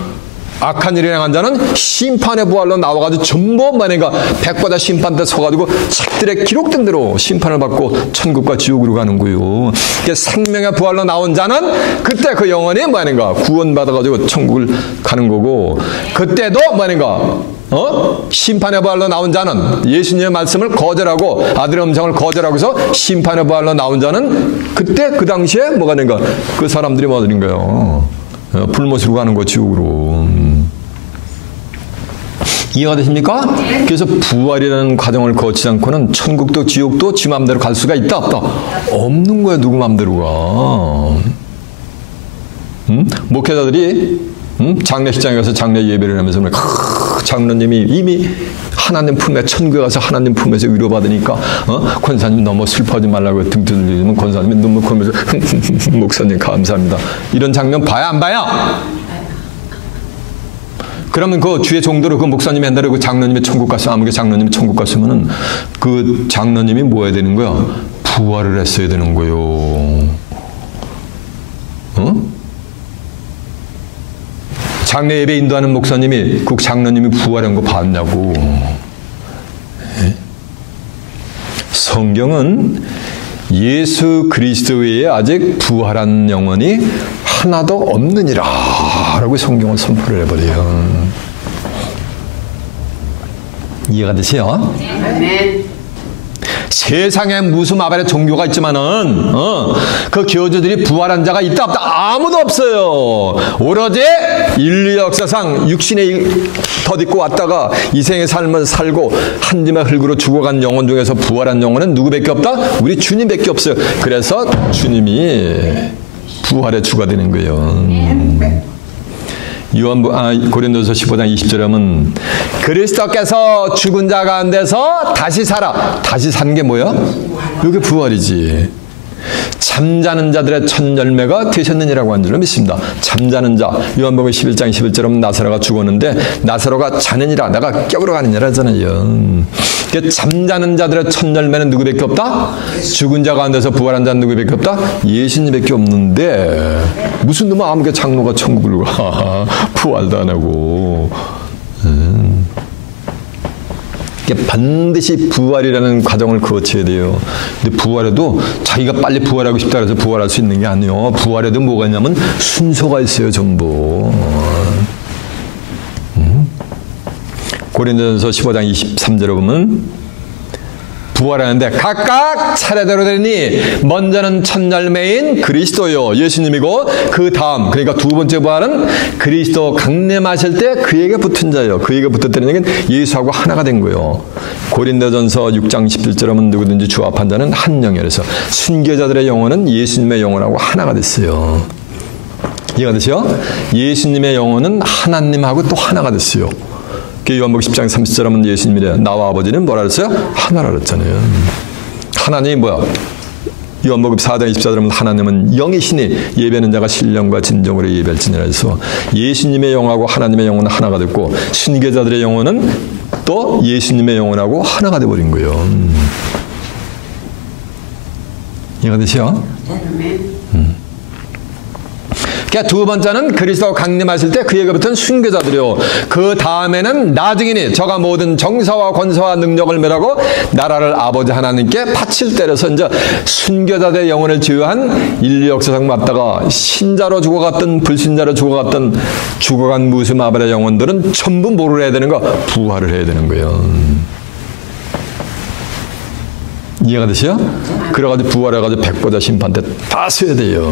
악한 일을 행한 자는 심판의 부활로 나와가지고 전부 뭐냐니까 백보다 심판대 서가지고 책들에 기록된 대로 심판을 받고 천국과 지옥으로 가는 거예요. 생명의 부활로 나온 자는 그때 그 영혼이 뭐냐니까 구원받아가지고 천국을 가는 거고, 그때도 뭐냐니까 심판의 부활로 나온 자는 예수님의 말씀을 거절하고 아들의 음성을 거절하고 해서 심판의 부활로 나온 자는 그때 그 당시에 뭐가 되는가, 그 사람들이 뭐가 되는 거예요? 불못으로 가는 거, 지옥으로. 이해가 되십니까? 그래서 부활이라는 과정을 거치지 않고는 천국도 지옥도 지 마음대로 갈 수가 있다 없다? 없는 거야. 누구 마음대로가. 목회자들이 장례식장에 가서 장례 예배를 하면서 장로님이 이미 하나님 품에, 천국에 가서 하나님 품에서 위로받으니까 권사님 너무 슬퍼하지 말라고 등 두드리면 권사님이 눈물 흘리면서 목사님 감사합니다. 이런 장면 봐야 안 봐요? 그러면 그 주의 종도로 그 목사님이 한다고 그 장로님이 천국 갔으면, 아무개 장로님이 천국 갔으면은 그 장로님이 뭐 해야 되는 거야? 부활을 했어야 되는 거요. 장례 예배 인도하는 목사님이 그 장로님이 부활한 거 봤냐고. 성경은 예수 그리스도 외에 아직 부활한 영혼이 하나도 없느니라 라고 성경을 선포를 해버려요. 이해가 되세요? 아멘. 세상에 무슨 마발의 종교가 있지만은 그 교주들이 부활한 자가 있다 없다? 아무도 없어요. 오로지 인류 역사상 육신의 덧입고 왔다가 이생의 삶을 살고 한 짐의 흙으로 죽어간 영혼 중에서 부활한 영혼은 누구밖에 없다? 우리 주님밖에 없어요. 그래서 주님이 부활의 주가 되는 거예요. 고린도서 15장 20절에 하면 그리스도께서 죽은 자 가운데서 다시 살아. 다시 산 게 뭐야? 이게 부활이지. 잠자는 자들의 첫 열매가 되셨느니라고 한 줄로 믿습니다. 잠자는 자. 요한복음 11장 11절에 하면 나사로가 죽었는데 나사로가 자느니라 내가 깨우러 가느니라 하잖아요. 잠자는 자들의 첫 열매는 누구밖에 없다? 죽은 자 가운데서 부활한 자는 누구밖에 없다? 예수님밖에 없는데 무슨 놈아 아무개 장로가 천국을 가. 부활도 안 하고. 반드시 부활이라는 과정을 거쳐야 돼요. 근데 부활해도 자기가 빨리 부활하고 싶다 해서 부활할 수 있는 게 아니에요. 부활해도 뭐가 있냐면 순서가 있어요, 전부. 고린도전서 15장 23절에 보면 부활하는데 각각 차례대로 되니 먼저는 첫 열매인 그리스도요, 예수님이고 그 다음, 그러니까 두 번째 부활은 그리스도 강림하실 때 그에게 붙은 자예요. 그에게 붙었다는 얘기는 예수하고 하나가 된 거예요. 고린도전서 6장 17절에 보면 누구든지 주 앞한 자는 한 영이라서 순교자들의 영혼은 예수님의 영혼하고 하나가 됐어요. 이해가 되시죠? 예수님의 영혼은 하나님하고 또 하나가 됐어요. 요한복음 10장 30절 하면 예수님이 나와 아버지는 뭐라 그랬어요? 하나라 그랬잖아요. 하나님이 뭐야? 요한복음 4장 24절 하면 하나님은 영이시니 예배하는 자가 신령과 진정으로 예배할지니라 해서 예수님의 영하고 하나님의 영혼은 하나가 됐고 순교자들의 영혼은 또 예수님의 영혼하고 하나가 돼버린 거예요. 이해가 되시죠? 그러니까 두 번째는 그리스도 강림하실 때 그에게 붙은 순교자들이요. 그 다음에는 나중이니 저가 모든 정사와 권세와 능력을 멸하고 나라를 아버지 하나님께 바칠 때려서 이제 순교자들의 영혼을 제외한 인류 역사상 맞다가 신자로 죽어갔던 불신자로 죽어갔던 죽어간 무슨 아벨의 영혼들은 전부 뭐를 해야 되는 거? 부활을 해야 되는 거예요. 이해가 되시죠? 그래가지고 부활해가지고 백보자 심판 때 다 써야 돼요.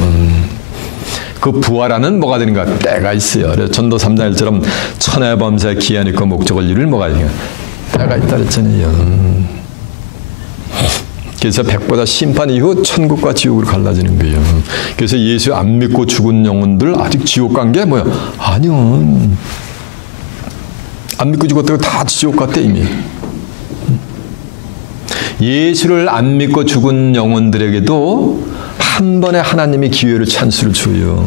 그 부활하는 뭐가 되는가? 때가 있어요. 그래서 전도 3장 1처럼 천의 범사에 기한 있고 목적을 이룰 뭐가 있는가? 때가 있다 그랬잖아요. 그래서 백보자 심판 이후 천국과 지옥으로 갈라지는 거예요. 그래서 예수 안 믿고 죽은 영혼들 아직 지옥 간 게 뭐야? 아니요. 안 믿고 죽었다고 다 지옥 갔대 이미. 예수를 안 믿고 죽은 영혼들에게도 한 번에 하나님이 기회를 찬스를 줘요.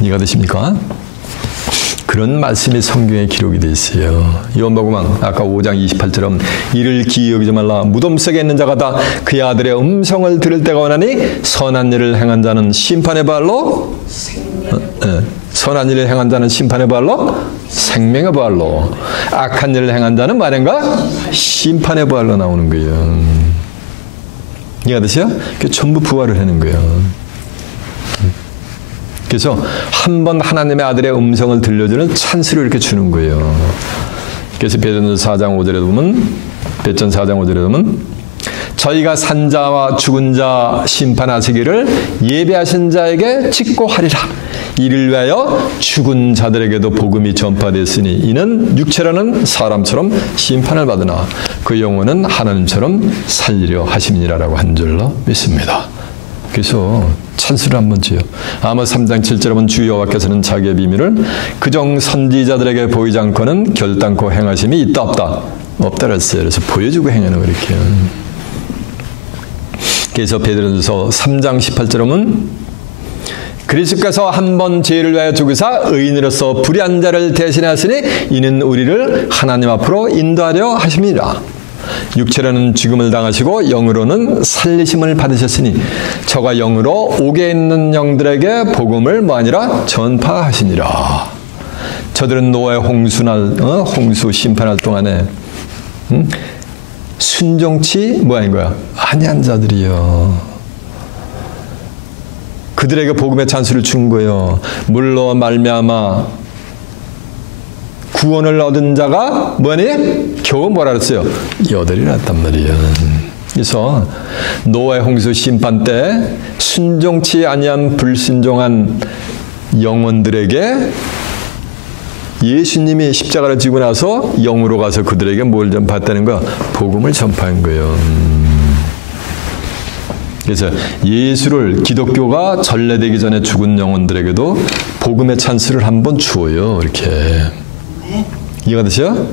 이해가 되십니까? 그런 말씀이 성경에 기록이 되어 있어요. 요한복음 아까 5장 28절처럼 이를 기이 여기지 말라. 무덤 속에 있는 자가 다 그의 아들의 음성을 들을 때가 오나니 선한 일을 행한 자는 심판의 발로 선한 일을 행한 자는 심판의 부활로 생명의 부활로, 악한 일을 행한 자는 말인가 심판의 부활로 나오는 거예요. 이해가 되세요? 그 전부 부활을 하는 거예요. 그래서 한 번 하나님의 아들의 음성을 들려주는 찬스를 이렇게 주는 거예요. 그래서 베드로전서 4장 5절에 보면, 베드로전서 4장 5절에 보면, 저희가 산 자와 죽은 자 심판하시기를 예배하신 자에게 직고하리라. 이를 위하여 죽은 자들에게도 복음이 전파됐으니 이는 육체라는 사람처럼 심판을 받으나 그 영혼은 하나님처럼 살리려 하심이라라고 한 줄로 믿습니다. 그래서 찬스를 한번 줘요. 아모스 3장 7절에 보면 주 여호와께서는 자기의 비밀을 그정 선지자들에게 보이지 않고는 결단코 행하심이 있다 없다? 없다 그랬어요. 그래서 보여주고 행하는 거 이렇게. 그래서 베드로전서 3장 18절에 보면 그리스도께서 한 번 죄를 위하여 죽으사 의인으로서 불의한 자를 대신하시니 이는 우리를 하나님 앞으로 인도하려 하심이라. 육체로는 죽음을 당하시고 영으로는 살리심을 받으셨으니 저가 영으로 옥에 있는 영들에게 복음을 뭐하니라 전파하시니라. 저들은 노아의 홍수 심판할 동안에 순종치 뭐하는 거야? 아니한 자들이요. 그들에게 복음의 찬스를 준 거예요. 물로 말미암아 구원을 얻은 자가 뭐니? 겨우 뭐라 그랬어요? 8이 났단 말이에요. 그래서 노아의 홍수 심판 때 순종치 아니한 불순종한 영혼들에게 예수님이 십자가를 지고 나서 영으로 가서 그들에게 뭘 전파했다는 거야? 복음을 전파한 거예요. 그래서 예수를 기독교가 전래되기 전에 죽은 영혼들에게도 복음의 찬스를 한번 주어요. 이렇게. 이해가 되세요?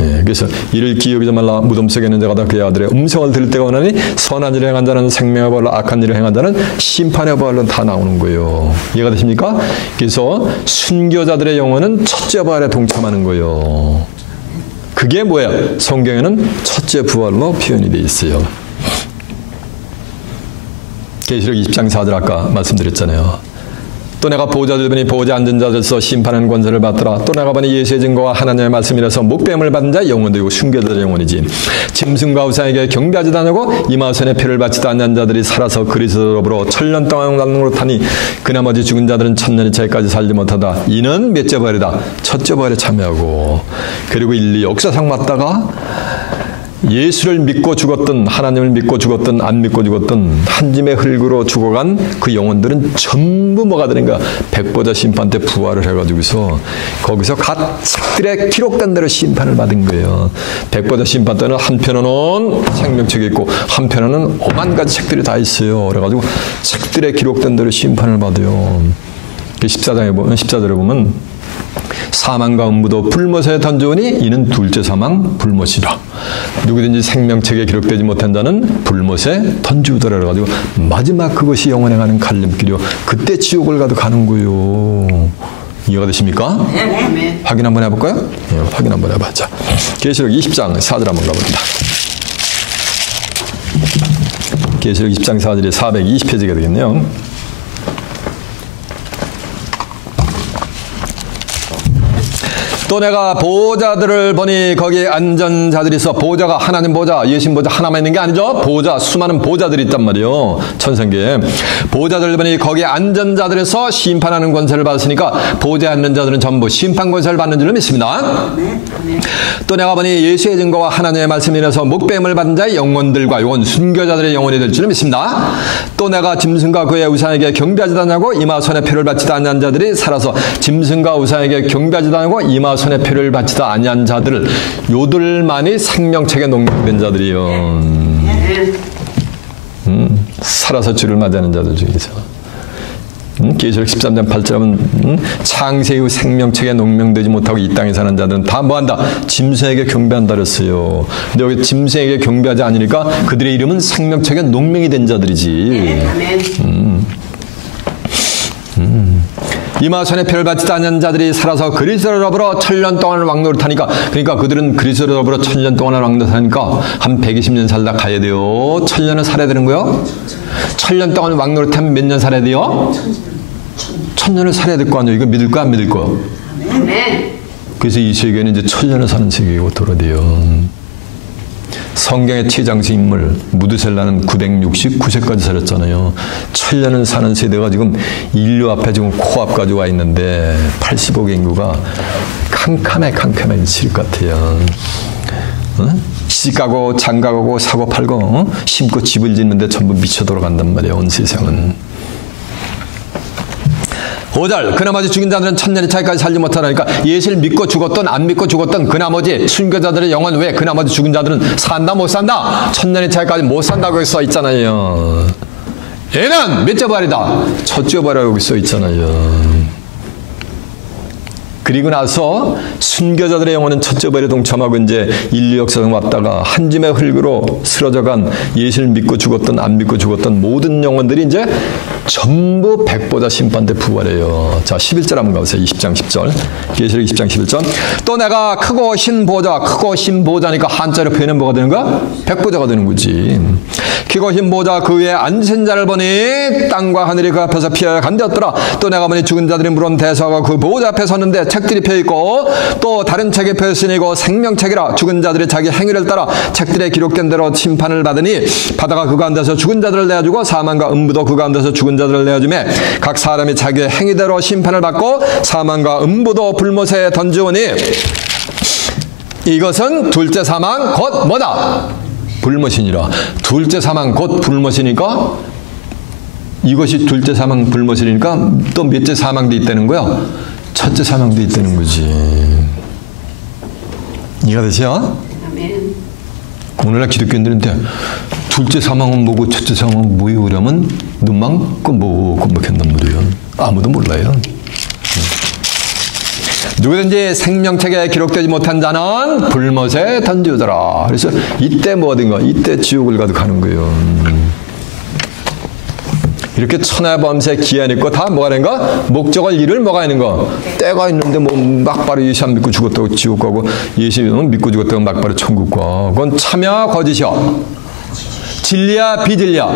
예, 그래서 이를 기억하지 말라. 무덤 속에 있는 자가 다 그의 아들의 음성을 들을 때가 오나니 선한 일을 행한 자는 생명의 부활로, 악한 일을 행한 자는 심판의 부활로 다 나오는 거예요. 이해가 되십니까? 그래서 순교자들의 영혼은 첫째 부활에 동참하는 거예요. 그게 뭐야? 성경에는 첫째 부활로 표현이 되어 있어요. 계시록 20장 4절 아까 말씀드렸잖아요. 또 내가 보호자들 보니 보호자 앉은 자들서 심판하는 권세를 받더라. 또 내가 보니 예수의 증거와 하나님의 말씀이라서 목배임을 받은 자 영혼들이고 순교자들의 영혼이지. 짐승과 우상에게 경배하지도 않고 이마선의 표를 바치도 않는 자들이 살아서 그리스도로부터 천년 동안 왕노로 타니 그 나머지 죽은 자들은 천년이 차이까지 살지 못하다. 이는 몇째 부활이다? 첫째 부활에 참여하고, 그리고 일리 역사상 맞다가 예수를 믿고 죽었든 하나님을 믿고 죽었든 안 믿고 죽었든 한 짐의 흙으로 죽어간 그 영혼들은 전부 뭐가 되는 거야? 백보자 심판 때 부활을 해가지고서 거기서 각 책들에 기록된 대로 심판을 받은 거예요. 백보자 심판 때는 한편에는 생명책이 있고 한편에는 오만 가지 책들이 다 있어요. 그래가지고 책들에 기록된 대로 심판을 받아요. 14절에 보면 사망과 음부도 불못에 던져오니 이는 둘째 사망 불못이라. 누구든지 생명책에 기록되지 못한 자는 불못에 던지우더라. 그래가지고 마지막 그것이 영원에 가는 갈림길이요. 그때 지옥을 가도 가는 거요. 이해가 되십니까? 네. 확인 한번 해볼까요? 네, 확인 한번 해봐. 자, 계시록 20장 4절 한번 가봅니다. 계시록 20장 4절이 420페이지가 되겠네요. 또 내가 보호자들을 보니 거기에 앉은 자들이 있어. 보호자가 하나님 보호자, 예수님 보호자 하나만 있는 게 아니죠. 보호자, 수많은 보호자들이 있단 말이에요. 천상계에. 보호자들을 보니 거기에 앉은 자들에서 심판하는 권세를 받았으니까 보호자에 앉는 자들은 전부 심판 권세를 받는 줄로 믿습니다. 또 내가 보니 예수의 증거와 하나님의 말씀이라서 목배임을 받은 자의 영혼들과 이건 순교자들의 영혼이 될 줄로 믿습니다. 또 내가 짐승과 그의 우상에게 경배하지도 않냐고 이마 손에 표를 받지도 않는 자들이 살아서 짐승과 우상에게 경배하지도 않고 이마 손에 표를 받지도 아니한 자들을 요들만이 생명책에 농락된 자들이요. 살아서 주를 맞이하는 자들 중에서. 계시록 13장 8절에 하면 창세 후 생명책에 농명되지 못하고 이 땅에 사는 자들은 다 뭐한다? 짐승에게 경배한다 그랬어요. 근데 여기 짐승에게 경배하지 않으니까 그들의 이름은 생명책에 농명이 된 자들이지. 이마 손에 표를 받지도 않는 자들이 살아서 그리스도로부터 천년 동안 왕노릇하니까, 그러니까 그들은 그리스도로부터 천년 동안 왕노릇하니까 한 120년 살다 가야 돼요. 천년을 살아야 되는 거요? 천년 동안 왕노릇하면 몇 년 살아야 돼요? 천년을 살아야 될 거 아니에요. 이거 믿을 거 안 믿을 거? 아멘. 그래서 이 세계는 이제 천년을 사는 세계이고 도라돼요. 성경의 최장수 인물 무드셀라는 969세까지 살았잖아요. 천년을 사는 세대가 지금 인류 앞에 지금 코앞까지 와 있는데 85개 인구가 캄캄해 미칠 것 같아요. 시집가고 장가가고 사고 팔고 심고 집을 짓는데 전부 미쳐 돌아간단 말이에요. 온 세상은. 5절 그나머지 죽은 자들은 천년의 차이까지 살지 못하니까 예수를 믿고 죽었던 안 믿고 죽었던 그나머지 순교자들의 영혼 외에 그나머지 죽은 자들은 산다 못 산다 천년의 차이까지 못 산다고 써 있잖아요. 얘는 몇째 발이다 첫째 발이라고 써 있잖아요. 그리고 나서 순교자들의 영혼은 첫째 발에 동참하고 이제 인류 역사에 왔다가 한 줌의 흙으로 쓰러져간 예수를 믿고 죽었던 안 믿고 죽었던 모든 영혼들이 이제 전부 백보자 심판 때 부활해요. 자, 11절 한번 가보세요. 20장 10절. 계시록 20장 11절. 또 내가 크고 신 보좌니까 한자로 표현은 뭐가 되는 거야? 백보자가 되는 거지. 크고 신 보좌 그 위에 앉으신 자를 보니 땅과 하늘이 그 앞에서 피하여 간되었더라. 또 내가 보니 죽은 자들이 물론 대사가 그 보좌 앞에 섰는데 책들이 펴있고 또 다른 책에 펴있으니고 생명책이라 죽은 자들이 자기 행위를 따라 책들에 기록된 대로 심판을 받으니 바다가 그 가운데서 죽은 자들을 내어주고 사망과 음부도 그 가운데서 죽은 자들을 내어주매 각 사람이 자기의 행위대로 심판을 받고 사망과 음부도 불못에 던지오니 이것은 둘째 사망 곧 뭐다? 불못이니라. 둘째 사망 곧 불못이니까 이것이 둘째 사망 불못이니까 또 몇째 사망도 있다는 거야? 첫째 사망도 있다는 거지. 이해가 되죠? 아멘. 오늘날 기독교인들한테 둘째 사망은 뭐고 첫째 사망은 뭐예요? 그러면 눈만 껌뻑껌뻑한단 말이에요. 아무도 몰라요. 누구든지 생명책에 기록되지 못한 자는 불못에 던지우더라. 그래서 이때 뭐든가 이때 지옥을 가도 가는 거예요. 이렇게 천하범세 기한 있고 다 뭐가 되는가? 목적을 이룰 뭐가 있는가? 때가 있는데 뭐 막바로 예수 안 믿고 죽었다고 지옥 가고 예수 믿고 죽었다고 막바로 천국 가. 그건 참여야 거짓이야. 진리야 비진리야.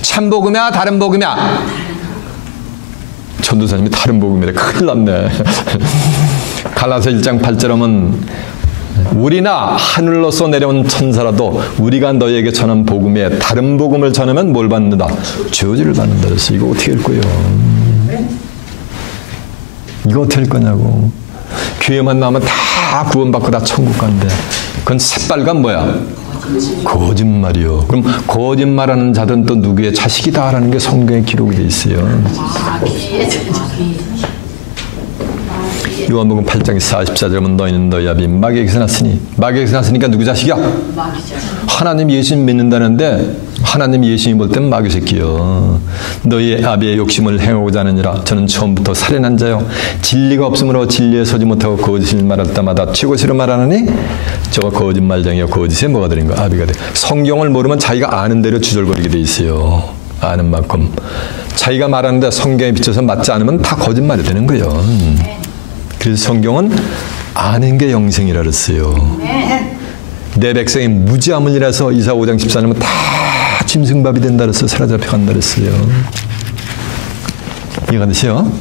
참복음이야 다른 복음이야. 전도사님이 다른 복음이래. 큰일 났네. 갈라서 1장 8절 하면 우리나 하늘로서 내려온 천사라도 우리가 너희에게 전한 복음에 다른 복음을 전하면 뭘 받는다? 저주를 받는다 그랬어. 이거 어떻게 할 거예요? 이거 어떻게 할 거냐고. 교회만 나오면 다 구원받고 다 천국 간대. 그건 새빨간 뭐야? 거짓말이요. 그럼 거짓말하는 자들은 또 누구의 자식이다라는 게 성경에 기록이 돼 있어요. 요한복음 8장 44절은 너희는 너희 아비 마귀에게서 났으니 마귀에게서 났으니까 누구 자식이야? 하나님 예수님 믿는다는데 하나님 예수님 볼 땐 마귀 새끼요. 너희 아비의 욕심을 행하고자 하느니라. 저는 처음부터 살인한 자요 진리가 없으므로 진리에 서지 못하고 거짓을 말할 때마다 최고시로 말하느니 저거 거짓말쟁이요 거짓에 뭐가 되는가? 아비가 돼. 성경을 모르면 자기가 아는 대로 주절거리게 돼 있어요. 아는 만큼 자기가 말하는데 성경에 비춰서 맞지 않으면 다 거짓말이 되는 거예요. 그래서 성경은 아는 게 영생이라 그랬어요. 내 백성이 무지함을 일해서 이사 5장 14절은 다 짐승밥이 된다 그랬어요. 사로잡혀 간다 그랬어요. 이해가 되세요?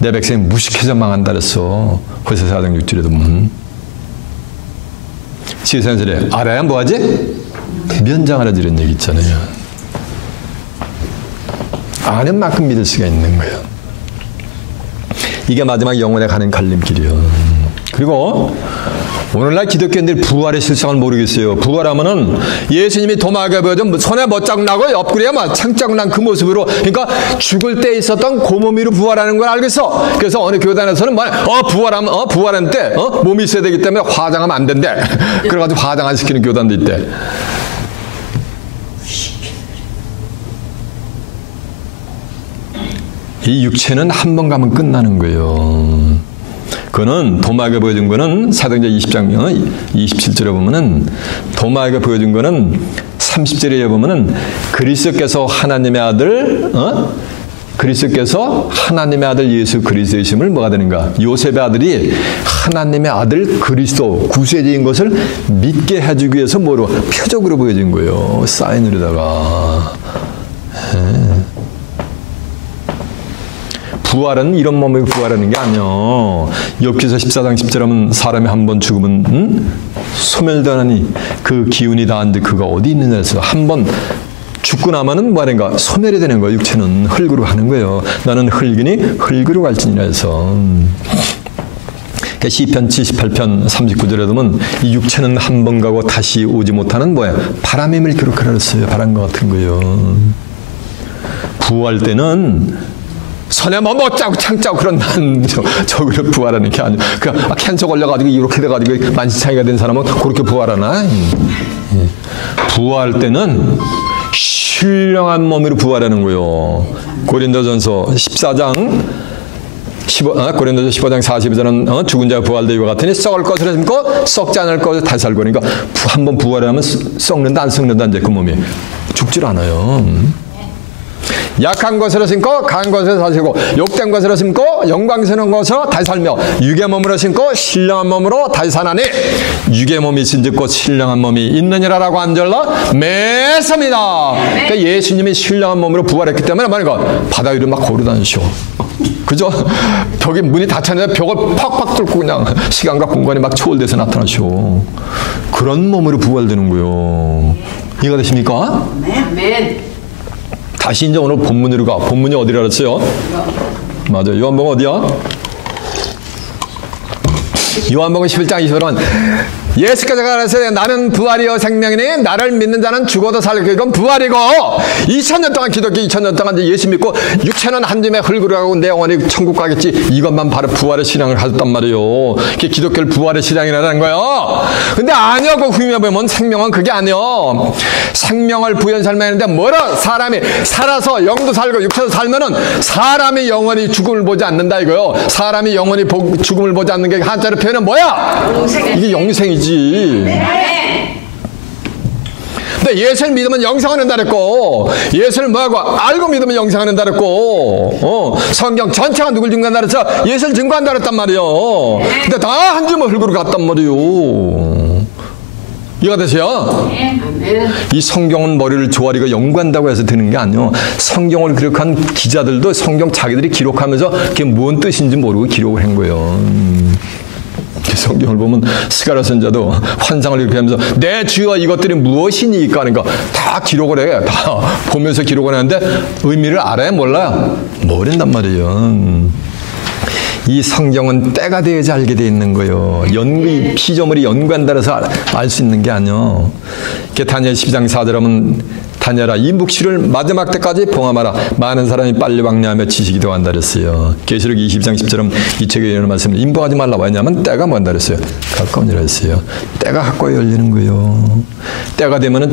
내 백성이 무식해서 망한다 그랬어. 호세아서 4장 6절에도 보면. 지혜선생님 알아야 뭐하지? 면장하라 이런 얘기 있잖아요. 아는 만큼 믿을 수가 있는 거예요. 이게 마지막 영혼에 가는 갈림길이요. 그리고 오늘날 기독교인들이 부활의 실상을 모르겠어요. 부활하면은 예수님이 도마에 보여준 손에 멋짝 나고 옆구리에 막 창짝 난 그 모습으로, 그러니까 죽을 때 있었던 그 몸으로 부활하는 걸 알겠어. 그래서 어느 교단에서는 부활하는 때 몸이 있어야 되기 때문에 화장하면 안 된대. 그래가지고 화장 안 시키는 교단도 있대. 이 육체는 한 번 가면 끝나는 거예요. 그거는 도마에게 보여준 거는 사도행전 20장 27절에 보면은 도마에게 보여준 거는 30절에 보면은 그리스도께서 하나님의 아들 그리스도께서 하나님의 아들 예수 그리스도이심을 뭐가 되는가? 요셉의 아들이 하나님의 아들 그리스도 구세주인 것을 믿게 해주기 위해서 뭐로? 표적으로 보여준 거예요. 사인으로다가. 부활은 이런 몸으로 부활하는 게 아니요. 욥기서 14장 10절 하면 사람이 한 번 죽으면 소멸되나니 그 기운이 다한데 그가 어디 있느냐 해서 한 번 죽고 나면은 뭐하는가 소멸이 되는 거예요. 육체는 흙으로 가는 거예요. 나는 흙이니 흙으로 갈지니라 해서. 시편 78편 39절에 보면 이 육체는 한 번 가고 다시 오지 못하는 뭐야? 바람임을 기록하라 그랬어요. 바람과 같은 거예요. 부활 때는 손에 뭐 못자고 창자고 그런 저기로 부활하는 게 아니고 캔서 걸려가지고 이렇게 돼가지고 만신창이가 된 사람은 그렇게 부활하나? 부활 때는 신령한 몸으로 부활하는 거예요. 고린도전서 14장 고린도서 15장 42절은 죽은 자가 부활되기와 같으니 썩을 것을 심고 썩지 않을 것을 다시 살고 그러니까 한번 부활하면 썩는다 안 썩는다 이제 그 몸이 죽질 않아요. 약한 것으로 심고 강한 것으로 사시고 욕된 것으로 심고 영광스러운 것으로 다시 살며 육의 몸으로 심고 신령한 몸으로 다시 사나니 육의 몸이 진즉 곧 신령한 몸이 있느니라라고 한절로 매섭니다. 그러니까 예수님이 신령한 몸으로 부활했기 때문에 말이야 바다 위로 막 걸어다니셔. 그죠? 벽에 문이 닫혔는데 벽을 팍팍 뚫고 그냥 시간과 공간이 막 초월돼서 나타나셔. 그런 몸으로 부활되는 거예요. 이해가 되십니까? 아멘. 다시 이제 오늘 본문으로 가. 본문이 어디라 그랬어요? 맞아요. 요한복음 어디야? 요한복음 11장 20절은 예수께서 가라사대 나는 부활이요 생명이니 나를 믿는 자는 죽어도 살고 이건 부활이고 2000년 동안 기독교 2000년 동안 이제 예수 믿고 육체는 한 줌에 흙으로 가고 내 영혼이 천국 가겠지 이것만 바로 부활의 신앙을 가졌단 말이에요. 그게 기독교를 부활의 신앙이라는 거예요. 근데 아니요. 그 후임에 보면 생명은 그게 아니요. 생명을 부연 삶했는데 뭐라 사람이 살아서 영도 살고 육체도 살면은 사람이 영원히 죽음을 보지 않는다 이거요. 사람이 영원히 죽음을 보지 않는 게 한자로 표현은 뭐야? 이게 영생이지. 근데 예수를 믿으면 영생하는다 그랬고 예수를 뭐하고 알고 믿으면 영생하는다 그랬고 성경 전체가 누굴 증거한다 그랬어? 예수를 증거한다 그랬단 말이에요. 근데 다 한 줌의 흙으로 갔단 말이에요. 이해가 되세요? 이 성경은 머리를 조아리고 연구한다고 해서 드는 게 아니에요. 성경을 기록한 기자들도 성경 자기들이 기록하면서 그게 뭔 뜻인지 모르고 기록을 한 거예요. 성경을 보면 스가랴 선지자도 환상을 이렇게 하면서 내 주여 이것들이 무엇이니까 그러니까 다 기록을 해. 다 보면서 기록을 하는데 의미를 알아야 몰라요. 모른단 말이에요. 이 성경은 때가 되어야지 알게 돼 있는 거예요. 피조물이 연구한다 해서 알 수 있는 게 아니에요. 다니엘 12장 4절 하면 다니엘아 이 묵시를 마지막 때까지 봉함하라. 많은 사람이 빨리 왕래하며 지식이 더한다 그랬어요. 계시록 20장 10절 하면 이 책에 이런 말씀을 임보하지 말라고 했냐면 때가 뭔다 그랬어요. 가까우니라 했어요. 때가 가까이 열리는 거예요. 때가 되면은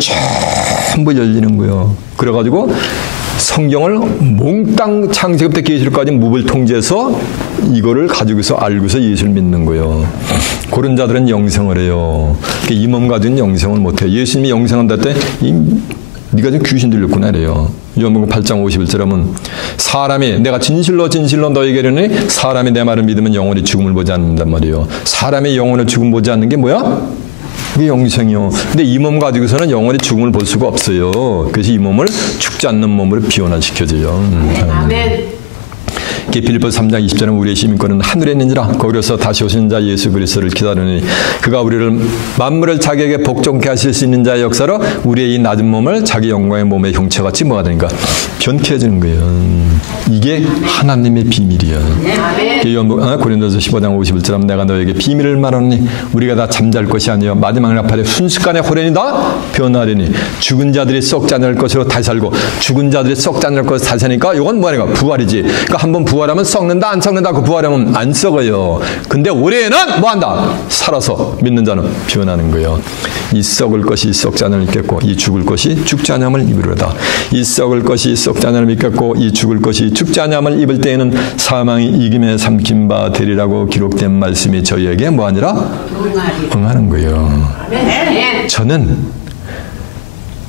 전부 열리는 거예요. 그래가지고 성경을 몽땅 창세기부터 계시록까지 무을 통제해서 이거를 가지고서 알고서 예수를 믿는 거예요. 그런 자들은 영생을 해요. 이 몸 가지고는 영생을 못해요. 예수님이 영생한다 때 네가 좀 귀신 들렸구나 이래요. 요한복음 8장 51절 하면 사람이 내가 진실로 진실로 너에게 이르노니 사람이 내 말을 믿으면 영원히 죽음을 보지 않는단 말이에요. 사람이 영원히 죽음 보지 않는 게 뭐야? 그게 영생이요. 근데 이 몸 가지고서는 영원히 죽음을 볼 수가 없어요. 그래서 이 몸을 죽지 않는 몸으로 비원화시켜줘요. 아멘. 빌립보서 3장 20절은 우리의 시민권은 하늘에 있는지라 거기서 다시 오신 자 예수 그리스도를 기다리니 그가 우리를 만물을 자기에게 복종케 하실 수 있는 자의 역사로 우리의 이 낮은 몸을 자기 영광의 몸의 형체같이 뭐가 되니까 변케 해주는 거예요. 이게 하나님의 비밀이에요. 고린도서 15장 51절 하면 내가 너에게 비밀을 말하니 우리가 다 잠잘 것이 아니요 마지막 날파에 순식간에 호련히 다 변하리니 죽은 자들이 썩지 않을 것으로 다시 살고 죽은 자들이 썩지 않을 것으로 다시 사니까 이건 뭐냐 부활이지. 그러니까 한번 부활하면 썩는다 안 썩는다. 그 부활하면 안 썩어요. 근데 올해는 뭐한다? 살아서 믿는 자는 변하는 거예요. 이 썩을 것이 썩지 않음을 믿겠고 이 죽을 것이 죽지 않음을 입으리로다. 이 썩을 것이 썩지 않음을 믿겠고 이 죽을 것이 죽지 않음을 입을 때에는 사망이 이김에 삼킨 바 되리라고 기록된 말씀이 저희에게 뭐하니라? 응하는 거예요. 저는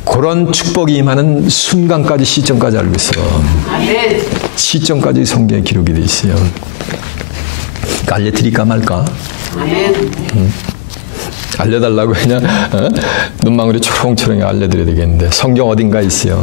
그런 축복이 임하는 순간까지 시점까지 알고 있어요. 시점까지 성경에 기록이 돼 있어요. 알려드릴까 말까? 알려달라고 그냥 눈망울이 초롱초롱 알려드려야 되겠는데 성경 어딘가 있어요.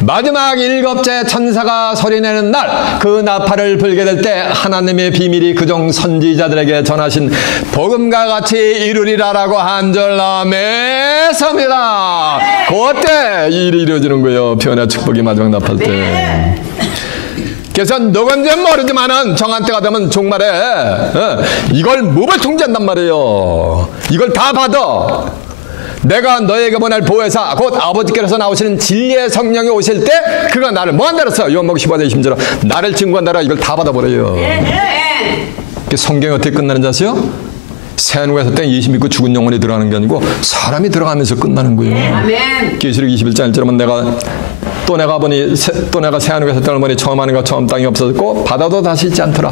마지막 7째 천사가 소리내는 날 그 나팔을 불게 될 때 하나님의 비밀이 그종 선지자들에게 전하신 복음과 같이 이루리라라고 한 줄 아멘입니다. 그때 일이 이루어지는 거예요. 변화 축복이 마지막 나팔 때. 그래서 누군지는 모르지만은 정한 때가 되면 종말에 이걸 무별 통제한단 말이에요. 이걸 다 받아. 내가 너에게 보낼 보혜사 곧 아버지께서 나오시는 진리의 성령이 오실 때 그가 나를 뭐한다고 했어? 요한복음 15장 20절에 나를 증거한다라. 이걸 다 받아버려요. 성경이 어떻게 끝나는 줄 아세요? 새하늘과 새 땅에 예수 믿고 죽은 영혼이 들어가는 게 아니고 사람이 들어가면서 끝나는 거예요. 계시록 21장 1절에 보면 또 내가 새하늘과 새 땅을 보니 처음 하늘과 처음 땅이 없어졌고 바다도 다시 있지 않더라.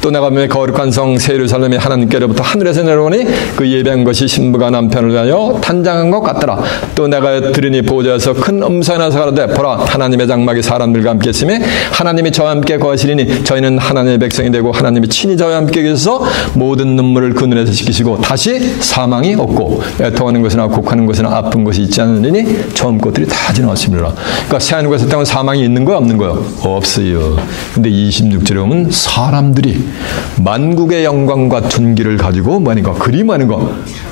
또 내가 보니 거룩한 성 새 예루살렘이 하나님께로부터 하늘에서 내려오니 그 예배한 것이 신부가 남편을 위하여 탄장한 것 같더라. 또 내가 들으니 보좌에서 큰 음성이 나서 가로되 보라 하나님의 장막이 사람들과 함께 있으며 하나님이 저와 함께 거하시리니 저희는 하나님의 백성이 되고 하나님이 친히 저와 함께 계셔서 모든 눈물을 그 눈에서 씻기시고 다시 사망이 없고 애통하는 것이나 곡하는 것이나 아픈 것이 있지 않으니 처음 것들이 다 지나갔습니다. 그러니까 새하늘과 새 땅은 사망이 있는 거야 없는 거야? 없어요. 근데 26절에 보면 사람들이 만국의 영광과 존귀를 가지고 뭐하는가? 그리 많은가?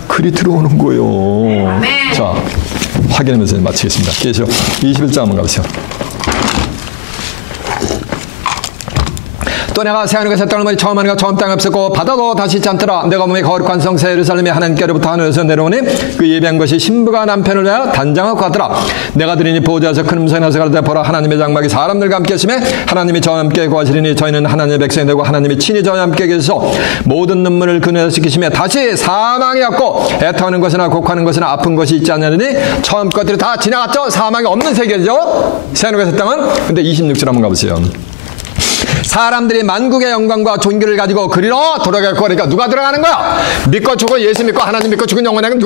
그리 들어오는 거예요. 자, 확인하면서 마치겠습니다. 계시록 21장 한번 가보세요. 또 내가 새하늘과 새 땅을 보니 처음 하늘과 처음 땅이 없었고 바다도 다시 있지 않더라. 내가 보니 거룩한 성 새 예루살렘이 하나님께로부터 하늘에서 내려오니 그 예배한 것이 신부가 남편을 위하여 단장한 것 같더라. 내가 들으니 보좌에서 큰 음성이 나서 가로되 보라 하나님의 장막이 사람들과 함께 있으며 하나님이 저와 함께 거하시리니 저희는 하나님의 백성이 되고 하나님이 친히 저와 함께 계셔서 모든 눈물을 그 눈에서 씻기시며 다시 사망이 없고 애통하는 것이나 곡하는 것이나 아픈 것이 있지 않느니 처음 것들이 다 지나갔죠. 사망이 없는 세계죠. 새하늘과 새 땅은. 근데 26절 한번 가보세요. 사람들이 만국의 영광과 존귀를 가지고 그리로 돌아갈 거니까 누가 들어가는 거야? 믿고 죽고 예수 믿고 하나님 믿고 죽은 영혼에게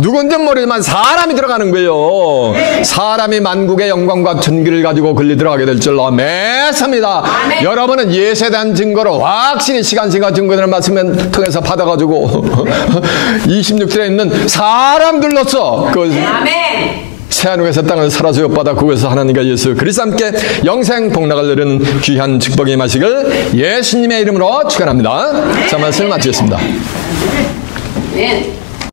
누군지는 모르지만 사람이 들어가는 거예요. 사람이 만국의 영광과 존귀를 가지고 그리 들어가게 될 줄로 믿습니다. 여러분은 예수에 대한 증거로 확실히 시간과 증거들을 말씀을 통해서 받아가지고 26절에 있는 사람들로서 그 새하늘과 새 땅을 살아서 욕받아 그곳에서 하나님과 예수 그리스도 함께 영생 복락을 누리는 귀한 축복의 마식을 예수님의 이름으로 축원합니다. 자, 말씀을 마치겠습니다.